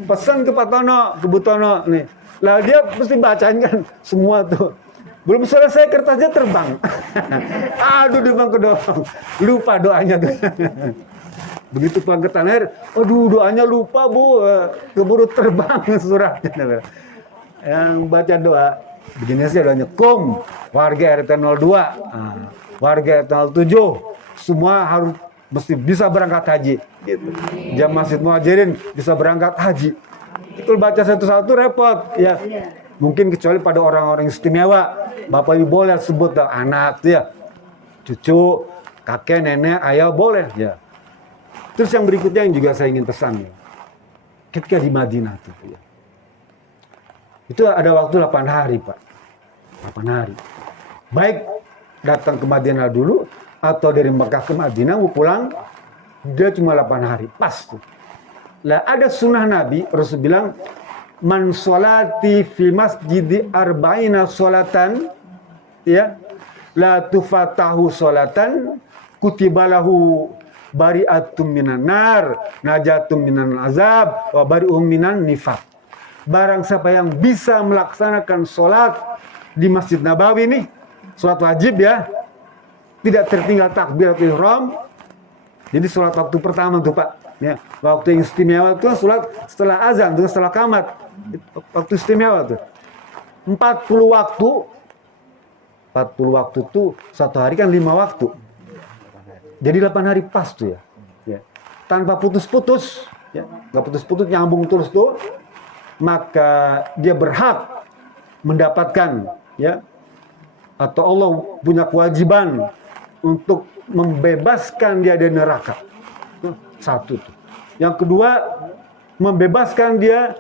Pesan ke Pak Tono, ke Bu Tono nih. Lah dia mesti bacain kan semua tuh. Belum selesai kertasnya terbang. Aduh, dia bang kedorong. Lupa doanya tuh. Begitu pulang ke tanah air, aduh doanya lupa, Bu. Keburu terbang suratnya. Yang baca doa begini sih doanya, warga RT 02, warga RT 07, semua harus mesti bisa berangkat haji gitu. Jamaah Masjid Muhajirin bisa berangkat haji. Kalau baca satu-satu repot ya. Mungkin kecuali pada orang-orang istimewa, bapak ibu boleh sebut anak ya, cucu, kakek, nenek, ayah boleh ya. Terus yang berikutnya yang juga saya ingin pesan ya. Ketika di Madinah tuh ya. Itu ada waktu 8 hari, Pak. 8 hari. Baik datang ke Madinah dulu atau dari Mekah ke Madinah mau pulang, dia cuma 8 hari. Pas tuh. Lah ada sunnah Nabi, Rasul bilang, man sholati fi masjidi arba'ina sholatan, ya, la tufatahu sholatan, kutibalahu bari'atum minan nar, najatum minan azab, wa bari'um minan nifaq. Barang siapa yang bisa melaksanakan sholat di Masjid Nabawi ini, sholat wajib ya, tidak tertinggal takbiratul ihram. Jadi sholat waktu pertama tuh Pak, ya, waktu yang istimewa itu sholat setelah azan, itu setelah qamat, waktu istimewa tuh. 40 waktu tuh, satu hari kan 5 waktu. Jadi 8 hari pas tuh ya, ya. Tanpa putus-putus, ya, nggak putus-putus, nyambung terus tuh. Maka dia berhak mendapatkan ya, atau Allah punya kewajiban untuk membebaskan dia dari neraka. Satu tuh. Yang kedua, membebaskan dia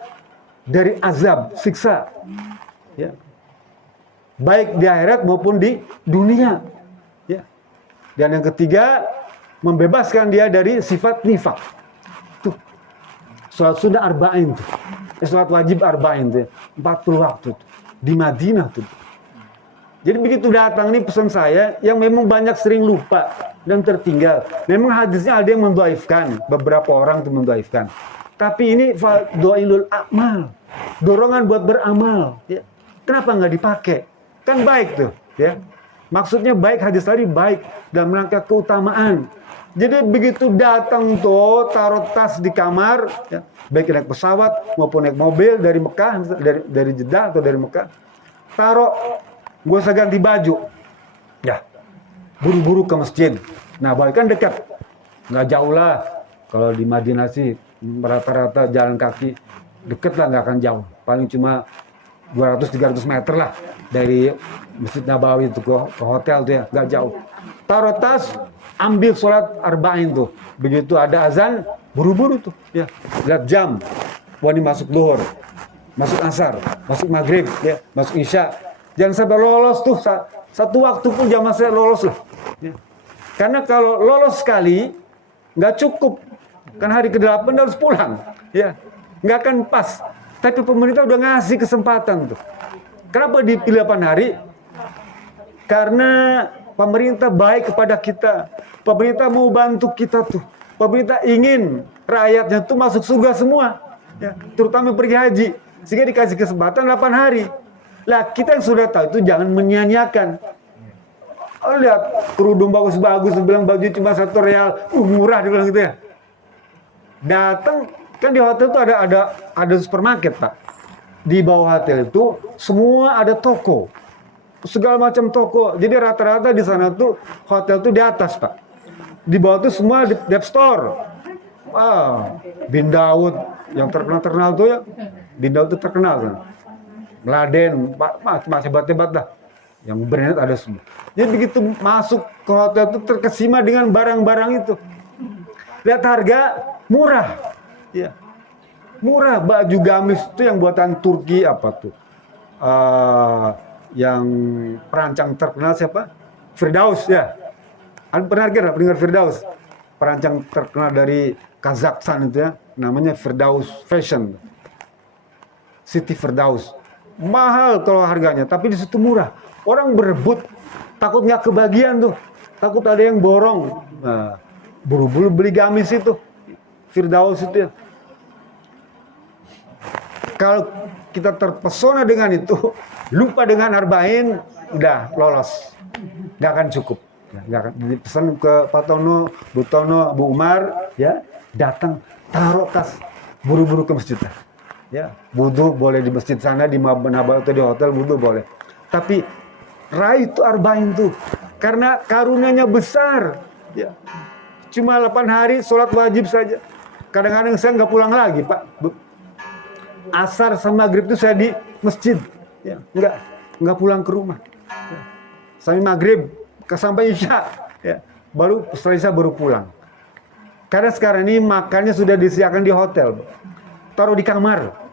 dari azab, siksa. Ya. Baik di akhirat maupun di dunia. Ya. Dan yang ketiga, membebaskan dia dari sifat nifak. Tuh. Salat sunnah arba'in tuh. Salat wajib arba'in tuh. 40 waktu tuh. Di Madinah tuh. Jadi begitu datang nih pesan saya yang memang banyak sering lupa dan tertinggal. Memang hadisnya ada yang mendhaifkan, beberapa orang tuh mendhaifkan. Tapi ini doailul amal, dorongan buat beramal. Ya. Kenapa nggak dipakai? Kan baik tuh, ya. Maksudnya baik, hadis tadi baik dalam rangka keutamaan. Jadi begitu datang tuh taruh tas di kamar, ya, baik naik pesawat maupun naik mobil dari Mekah, dari Jeddah atau dari Mekah, taruh. Gue usah ganti baju, ya, buru-buru ke masjid. Nah, balik kan dekat, nggak jauh lah. Kalau di Madinah sih rata-rata jalan kaki deket lah, nggak akan jauh. Paling cuma 200-300 meter lah dari Masjid Nabawi itu ke hotel tuh ya, nggak jauh. Taruh tas, ambil sholat arba'in tuh. Begitu ada azan, buru-buru tuh, ya. Lihat jam, wah ini masuk duhur, masuk asar, masuk maghrib, ya, masuk isya. Jangan sampai lolos tuh, satu waktu pun jamaah saya lolos lah. Ya. Karena kalau lolos sekali, nggak cukup. Kan hari ke-8 harus pulang. Ya. Nggak akan pas. Tapi pemerintah udah ngasih kesempatan tuh. Kenapa dipilih 8 hari? Karena pemerintah baik kepada kita. Pemerintah mau bantu kita tuh. Pemerintah ingin rakyatnya tuh masuk surga semua. Ya. Terutama pergi haji. Sehingga dikasih kesempatan 8 hari. Lah kita yang sudah tahu itu jangan menyia-nyiakan. Oh, lihat kerudung bagus-bagus, bilang baju cuma 1 real, murah dibilang gitu ya. Datang kan di hotel itu ada supermarket Pak. Di bawah hotel itu semua ada toko, segala macam toko. Jadi rata-rata di sana tuh hotel tuh di atas Pak. Di bawah tuh semua dep store. Bin Daud yang terkenal tuh ya. Bin Daud tuh terkenal kan. Meladen, macam hebat-hebat dah. Yang branded ada semua. Jadi begitu masuk ke hotel itu terkesima dengan barang-barang itu. Lihat harga, murah. Ya. Murah, baju gamis itu yang buatan Turki apa tuh? Yang perancang terkenal siapa? Firdaus ya. Pernah dengar Firdaus? Perancang terkenal dari Kazakhstan itu ya. Namanya Firdaus Fashion. Siti Firdaus. Mahal kalau harganya, tapi di situ murah. Orang berebut, takut nggak kebagian tuh, takut ada yang borong. Nah, buru-buru beli gamis itu, Firdaus itu ya. Kalau kita terpesona dengan itu, lupa dengan arba'in, udah lolos, nggak akan cukup. Nggak akan. Jadi pesan ke Pak Tono, Bu Tono, Bu Umar, ya datang, taruh tas, buru-buru ke masjid. Ya, wudu boleh di masjid sana, di Nabawi atau di hotel wudu boleh. Tapi raih itu arba'in tuh, karena karunianya besar. Ya, cuma 8 hari sholat wajib saja. Kadang-kadang saya nggak pulang lagi Pak. Asar sama maghrib itu saya di masjid. Ya, nggak pulang ke rumah. Ya. Sampai maghrib, sampai isya. Ya, setelah isya baru pulang. Karena sekarang ini makannya sudah disediakan di hotel. Taruh di kamar.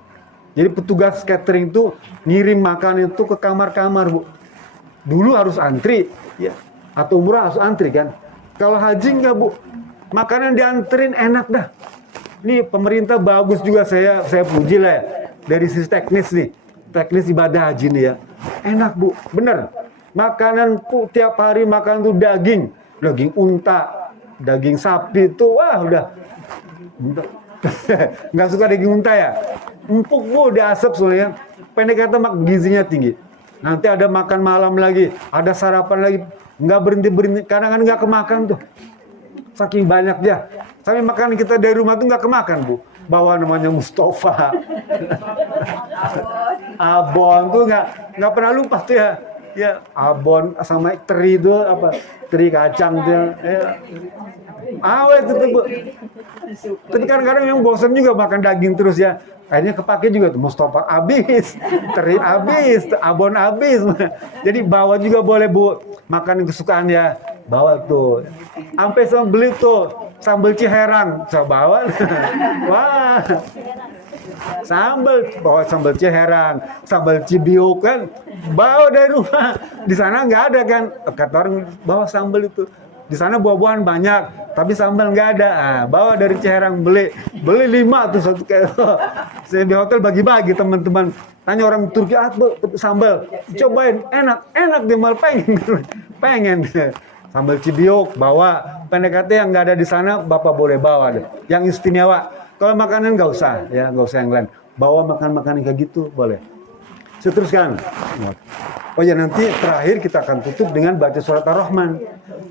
Jadi petugas catering itu ngirim makan itu ke kamar-kamar Bu. Dulu harus antri, ya. Atau umrah harus antri kan. Kalau haji enggak Bu, makanan dianterin enak dah. Ini pemerintah bagus juga, saya puji lah ya. Dari sisi teknis nih, teknis ibadah haji nih ya. Enak Bu, bener. Makanan tiap hari makan tuh daging unta, daging sapi itu wah udah. Nggak suka daging unta ya? Empuk Bu, diasap soalnya. Pendek kata gizinya tinggi. Nanti ada makan malam lagi, ada sarapan lagi. Nggak berhenti, kadang-kadang nggak kemakan tuh. Saking banyaknya. Sampai makanan kita dari rumah tuh nggak kemakan Bu. Bawa namanya Mustafa. Abon tuh nggak pernah lupa tuh ya. Ya, abon sama teri itu apa? Teri kacang tuh ya. Awet itu Bu. Tapi kadang-kadang yang bosan juga makan daging terus ya. Akhirnya kepake juga tuh Mustafa habis, teri habis, abon habis. Jadi bawa juga boleh Bu. Makan kesukaan ya. Bawa tuh. Sampai sama beli tuh sambal Ciherang, saya bawa. Wah, bawa sambal Ciherang, sambal Cibiuk kan, bawa dari rumah. Di sana nggak ada kan, kata orang bawa sambal itu. Di sana buah-buahan banyak, tapi sambal nggak ada. Bawa dari Ciherang, beli 5 tuh satu kilo. Saya di hotel bagi-bagi teman-teman. Tanya orang Turki, sambal, cobain, enak dia malah pengen. Sambal Cibiuk bawa, PNKT yang nggak ada di sana, Bapak boleh bawa deh. Yang istimewa. Kalau makanan nggak usah, ya nggak usah yang lain. Bawa makanan kayak gitu boleh. Saya teruskan. Oh ya, nanti terakhir kita akan tutup dengan baca surat Ar-Rahman.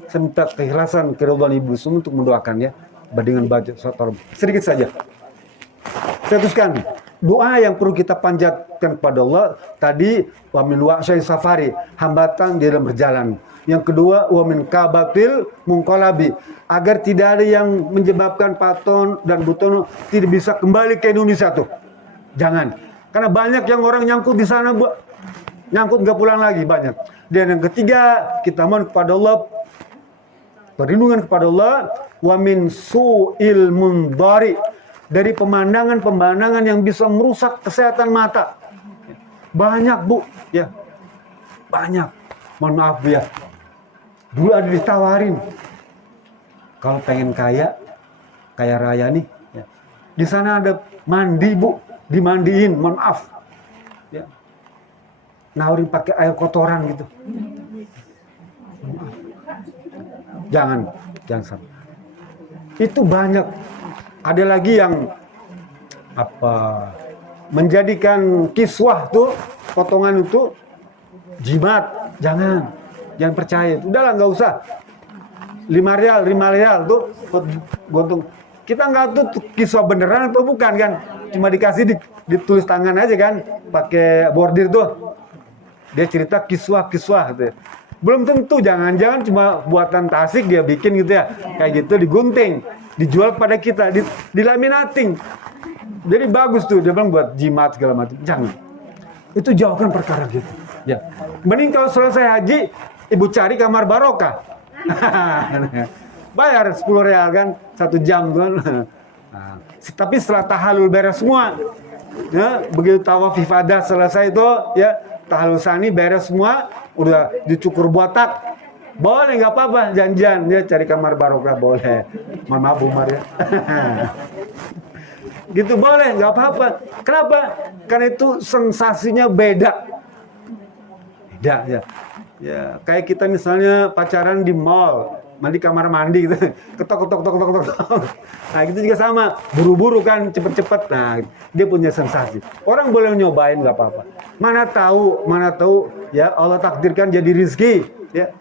Saya minta keikhlasan keridhaan ibu semua untuk mendoakan ya, dengan baca surat Ar-Rahman. Sedikit saja. Saya teruskan. Doa yang perlu kita panjatkan kepada Allah tadi, wa min wa'syai safari, hambatan di dalam berjalan. Yang kedua, wa min kabatil munqalabi, agar tidak ada yang menyebabkan Paton dan Butono tidak bisa kembali ke Indonesia tuh. Jangan. Karena banyak yang orang nyangkut di sana, nyangkut nggak pulang lagi, banyak. Dan yang ketiga, kita mohon kepada Allah, perlindungan kepada Allah, wa min su'il mundari, dari pemandangan-pemandangan yang bisa merusak kesehatan mata. Banyak Bu, ya. Banyak. Mohon maaf Bu ya. Dulu ada ditawarin, kalau pengen kaya raya nih, ya. Di sana ada mandi Bu, dimandiin, mohon maaf. Ya. Nawarin pakai air kotoran gitu. Jangan sampai. Itu banyak. Ada lagi yang menjadikan kiswah tuh, potongan itu jimat. Jangan percaya. Udahlah, nggak usah. 5 rial tuh gontung. Kita nggak tuh kiswah beneran atau bukan kan? Cuma dikasih ditulis tangan aja kan, pakai bordir tuh. Dia cerita kiswah gitu ya. Belum tentu, jangan cuma buatan Tasik dia bikin gitu ya. Kayak gitu digunting, dijual kepada kita, dilaminating. Jadi bagus tuh, dia bilang buat jimat segala macam. Jangan. Itu jauhkan perkara gitu. Ya. Mending kalau selesai haji, ibu cari kamar barokah. Bayar 10 real kan, 1 jam kan. Nah, tapi setelah tahalul beres semua, ya, begitu tawaf ifadah selesai itu, ya, tahalul sani beres semua, udah dicukur botak, boleh nggak apa-apa, janjian dia cari kamar barokah, boleh. Mohon maaf Umar ya. Gitu boleh, nggak apa-apa. Kenapa? Karena itu sensasinya beda ya. Ya, kayak kita misalnya pacaran di mall, mandi kamar mandi gitu, ketok. Nah, gitu juga sama, buru-buru kan, cepet-cepet. Nah, dia punya sensasi. Orang boleh nyobain, nggak apa-apa. Mana tahu ya, Allah takdirkan jadi rizki, ya.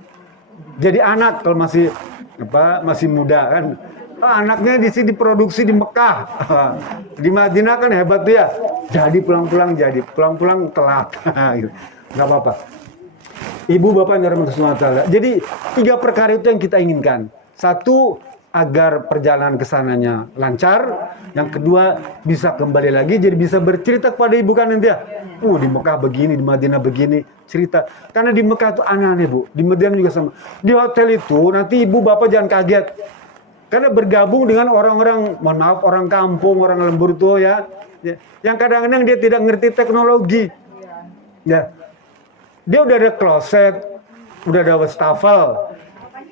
Jadi anak kalau masih muda kan. Anaknya di sini diproduksi di Mekah. Di Madinah kan hebat tuh ya. Jadi pulang-pulang telat. Gitu. Nggak apa-apa. Ibu bapak yang dirahmati Allah Ta'ala. Jadi 3 perkara itu yang kita inginkan. 1, agar perjalanan ke sananya lancar. Yang kedua, bisa kembali lagi, jadi bisa bercerita kepada ibu kan nanti ya. Di Mekah begini, di Madinah begini, cerita. Karena di Mekah itu aneh-aneh Bu. Di Madinah juga sama. Di hotel itu nanti ibu bapak jangan kaget. Karena bergabung dengan orang-orang, mohon maaf, orang kampung, orang lembur tuh ya. Yang kadang-kadang dia tidak ngerti teknologi. Ya. Dia udah ada kloset, udah ada wastafel,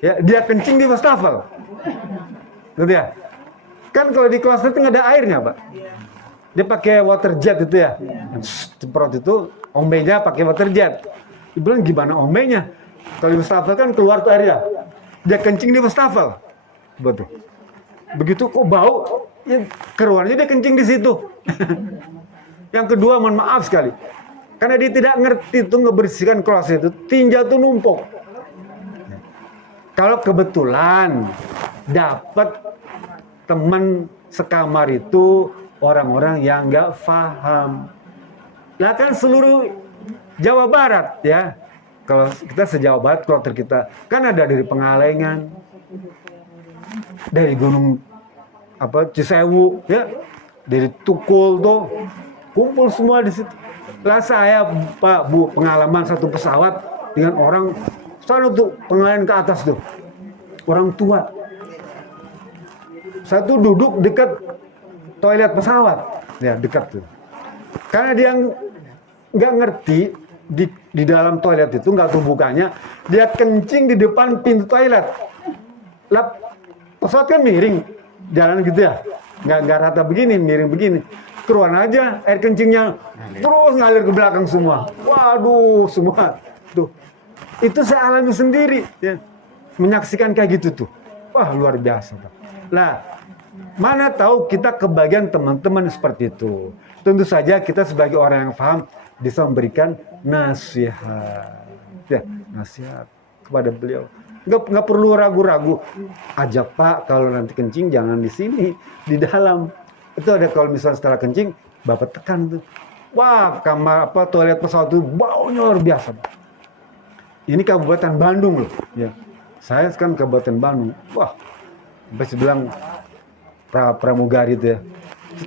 ya, dia kencing di wastafel, gitu ya. Kan kalau di kloset itu nggak ada airnya Pak, dia pakai water jet itu ya, semprot itu, ombenya pakai water jet. Dia bilang gimana ombenya? Kalau di wastafel kan keluar tuh airnya, dia kencing di wastafel, betul. Begitu kok bau, ya, keluarnya dia kencing di situ. Yang kedua, mohon maaf sekali. Karena dia tidak ngerti tuh ngebersihkan kloset itu, tinja tuh numpuk. Kalau kebetulan dapat teman sekamar itu orang-orang yang nggak paham. Lah kan seluruh Jawa Barat ya, kalau kita se-Jawa Barat, kloter kita kan ada dari Pengalengan, dari Gunung Cisewu ya, dari Tukul tuh, kumpul semua di situ. Lah saya Pak Bu pengalaman satu pesawat dengan orang sana tuh, Pengalengan ke atas tuh, orang tua. saya tuh duduk dekat toilet pesawat, ya dekat tuh. Karena dia nggak ngerti di dalam toilet itu nggak tuh bukanya, dia kencing di depan pintu toilet. Lah, pesawat kan miring, jalan gitu ya, nggak rata begini, miring begini. Keruan aja air kencingnya terus ngalir ke belakang semua. Waduh, semua tuh. Itu saya alami sendiri, ya. Menyaksikan kayak gitu tuh. Wah, luar biasa, Pak. Lah, mana tahu kita kebagian teman-teman seperti itu. Tentu saja kita sebagai orang yang paham bisa memberikan nasihat, ya, nasihat kepada beliau. Nggak perlu ragu-ragu. Ajak Pak, kalau nanti kencing jangan di sini, di dalam. Itu ada kalau misalnya setelah kencing, Bapak tekan tuh. Wah, kamar toilet pesawat itu baunya luar biasa. Ini Kabupaten Bandung loh, ya. Saya kan Kabupaten Bandung. Wah, sampai bilang pramugari itu ya,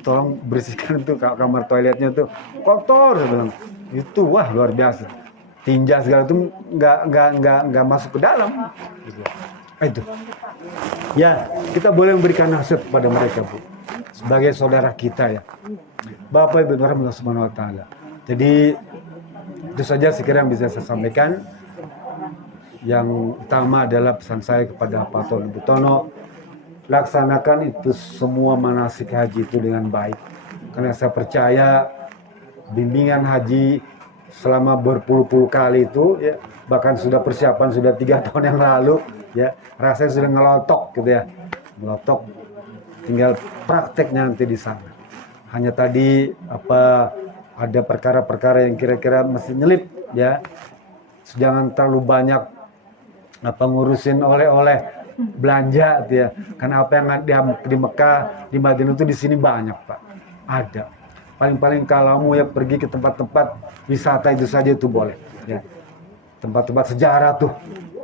tolong bersihkan tuh kamar toiletnya tuh kotor, saya bilang. Itu wah luar biasa. Tinja segala itu nggak masuk ke dalam. Gitu. Itu. Ya, kita boleh memberikan nasihat kepada mereka, Bu. Sebagai saudara kita ya. Bapak Ibu Rahmatullah Subhanahu wa taala. Jadi itu saja sekiranya yang bisa saya sampaikan. Yang utama adalah pesan saya kepada Pak Tono Butono, laksanakan itu semua manasik haji itu dengan baik. Karena saya percaya bimbingan haji selama berpuluh-puluh kali itu ya, bahkan sudah persiapan sudah 3 tahun yang lalu ya, rasanya sudah ngelotok gitu ya, ngelotok, tinggal prakteknya nanti di sana. Hanya tadi ada perkara-perkara yang kira-kira masih nyelip ya, jangan terlalu banyak ngurusin oleh-oleh belanja gitu ya, karena apa yang di Mekah, di Madinah itu di sini banyak Pak, ada. Paling-paling kalau mau ya pergi ke tempat-tempat wisata itu saja itu boleh ya, tempat-tempat sejarah tuh,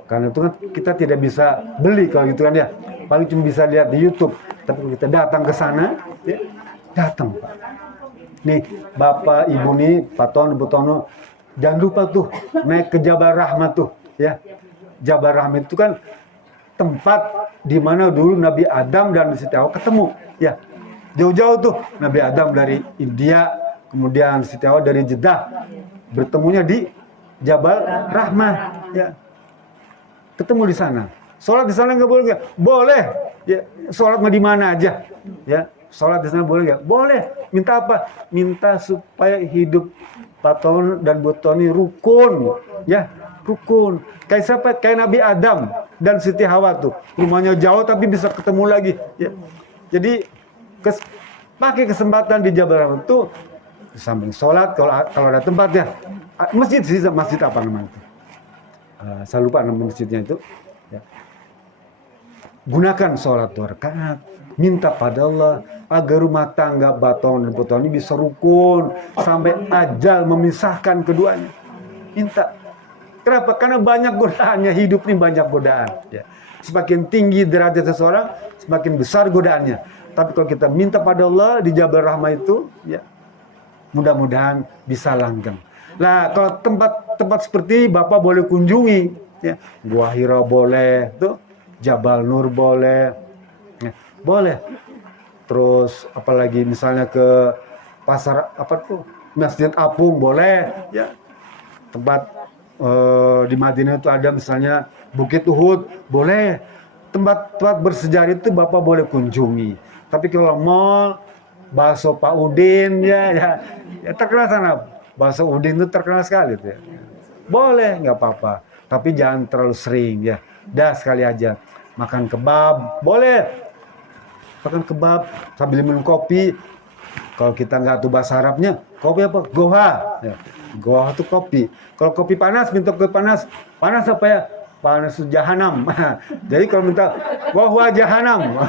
karena itu kan kita tidak bisa beli kalau gitu kan ya, paling cuma bisa lihat di YouTube. Tapi kalau kita datang ke sana ya, datang Pak. Nih Bapak Ibu nih, Pak Tono, Bu Tono, jangan lupa tuh naik ke Jabal Rahmah tuh ya. Jabal Rahmah itu kan tempat di mana dulu Nabi Adam dan Siti Hawa ketemu ya. Jauh-jauh tuh Nabi Adam dari India, kemudian Siti Hawa dari Jeddah, bertemunya di Jabal Rahmah ya. Ketemu di sana. Sholat di sana nggak boleh nggak? Boleh. Ya, sholat di mana aja ya. Sholat di sana boleh nggak? Boleh. Minta apa? Minta supaya hidup Pak Tono dan Bu Toni rukun ya, rukun. Kayak siapa? Kayak Nabi Adam dan Siti Hawa tuh. Rumahnya jauh tapi bisa ketemu lagi ya. Jadi pakai kesempatan di Jabal Rahmah itu samping sholat, kalau ada tempat ya, masjid sih, masjid apa namanya itu? Saya lupa nama masjidnya itu ya. Gunakan sholat 2 rakaat, minta pada Allah agar rumah tangga Baton dan Puton ini bisa rukun sampai ajal memisahkan keduanya. Minta. Kenapa? Karena banyak godaannya, hidup ini banyak godaan ya. Semakin tinggi derajat seseorang, semakin besar godaannya. Tapi kalau kita minta pada Allah di Jabal Rahmah itu ya, mudah-mudahan bisa langgeng. Nah, kalau tempat seperti Bapak boleh kunjungi ya. Gua Hira boleh, tuh Jabal Nur boleh. Ya, boleh. Terus apalagi misalnya ke pasar Masjid Apung boleh ya. Tempat di Madinah itu ada misalnya Bukit Uhud boleh. Tempat bersejarah itu Bapak boleh kunjungi. Tapi kalau mall, bakso Pak Udin ya terkenal sana. Bakso Udin itu terkenal sekali tuh ya. Boleh, nggak apa-apa. Tapi jangan terlalu sering ya. Dah sekali aja. Makan kebab, boleh. Makan kebab sambil minum kopi. Kalau kita nggak tahu bahasa Arabnya, kopi apa? Goha. Ya. Goha itu kopi. Kalau kopi panas, minta kopi panas. Panas apa ya? Panas jahanam. Jadi kalau minta goha jahanam,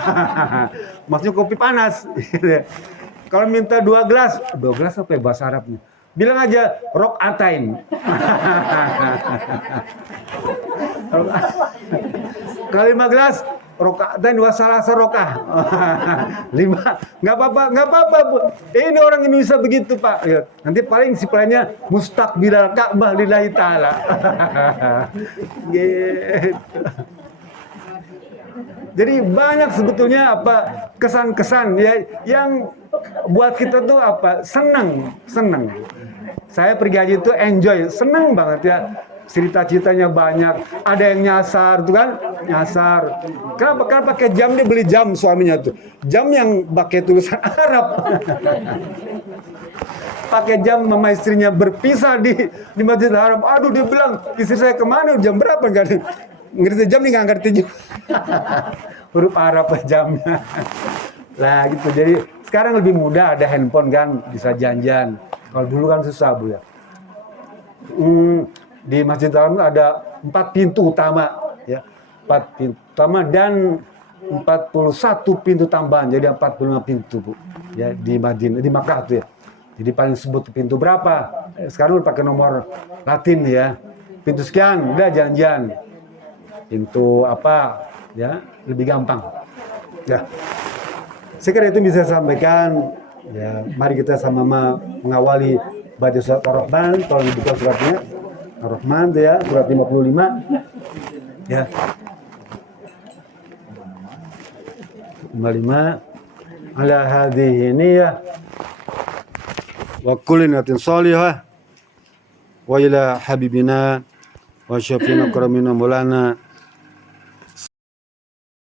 maksudnya kopi panas. Kalau minta 2 gelas apa ya bahasa Arabnya? Bilang aja rok'atain. Kalau 5 gelas rok'atain wa salasa rok'ah. 5. Nggak apa-apa, Bu. Ini orang Indonesia begitu, Pak. Nanti paling sipilnya mustaqbilal Ka'bah lillahi ta'ala. Gitu. Jadi banyak sebetulnya kesan-kesan ya yang buat kita tuh senang. Saya pergi haji itu enjoy, senang banget ya. Cerita-ceritanya banyak, ada yang nyasar tuh kan, nyasar. Kenapa? Karena pakai jam, dia beli jam suaminya tuh. Jam yang pakai tulisan Arab. Pakai jam sama istrinya berpisah di Masjidil Haram. Aduh, dia bilang, istri saya kemana? Jam berapa? Nggak ngerti jam nih, nggak ngerti juga. Huruf Arab jamnya. Lah gitu. Jadi sekarang lebih mudah, ada handphone kan, bisa janjian. Kalau dulu kan susah, Bu ya. Di Masjidil Haram ada 4 pintu utama, ya. 4 pintu utama dan 41 pintu tambahan, jadi 45 pintu, Bu. Ya, di Madinah, di Makkah tuh ya. Jadi paling sebut pintu berapa? Sekarang udah pakai nomor Latin ya. Pintu sekian, udah janjian. Pintu apa? Ya, lebih gampang. Ya. Sekarang itu bisa saya sampaikan. Ya, mari kita sama-sama mengawali baca surat Ar-Rahman. Tolong dibuka suratnya. Ar-Rahman tuh ya, surat 55. Ya. 55. Ala hadhihi niyah wa kullinatin salihah wa ila habibina wa syafiina karamina maulana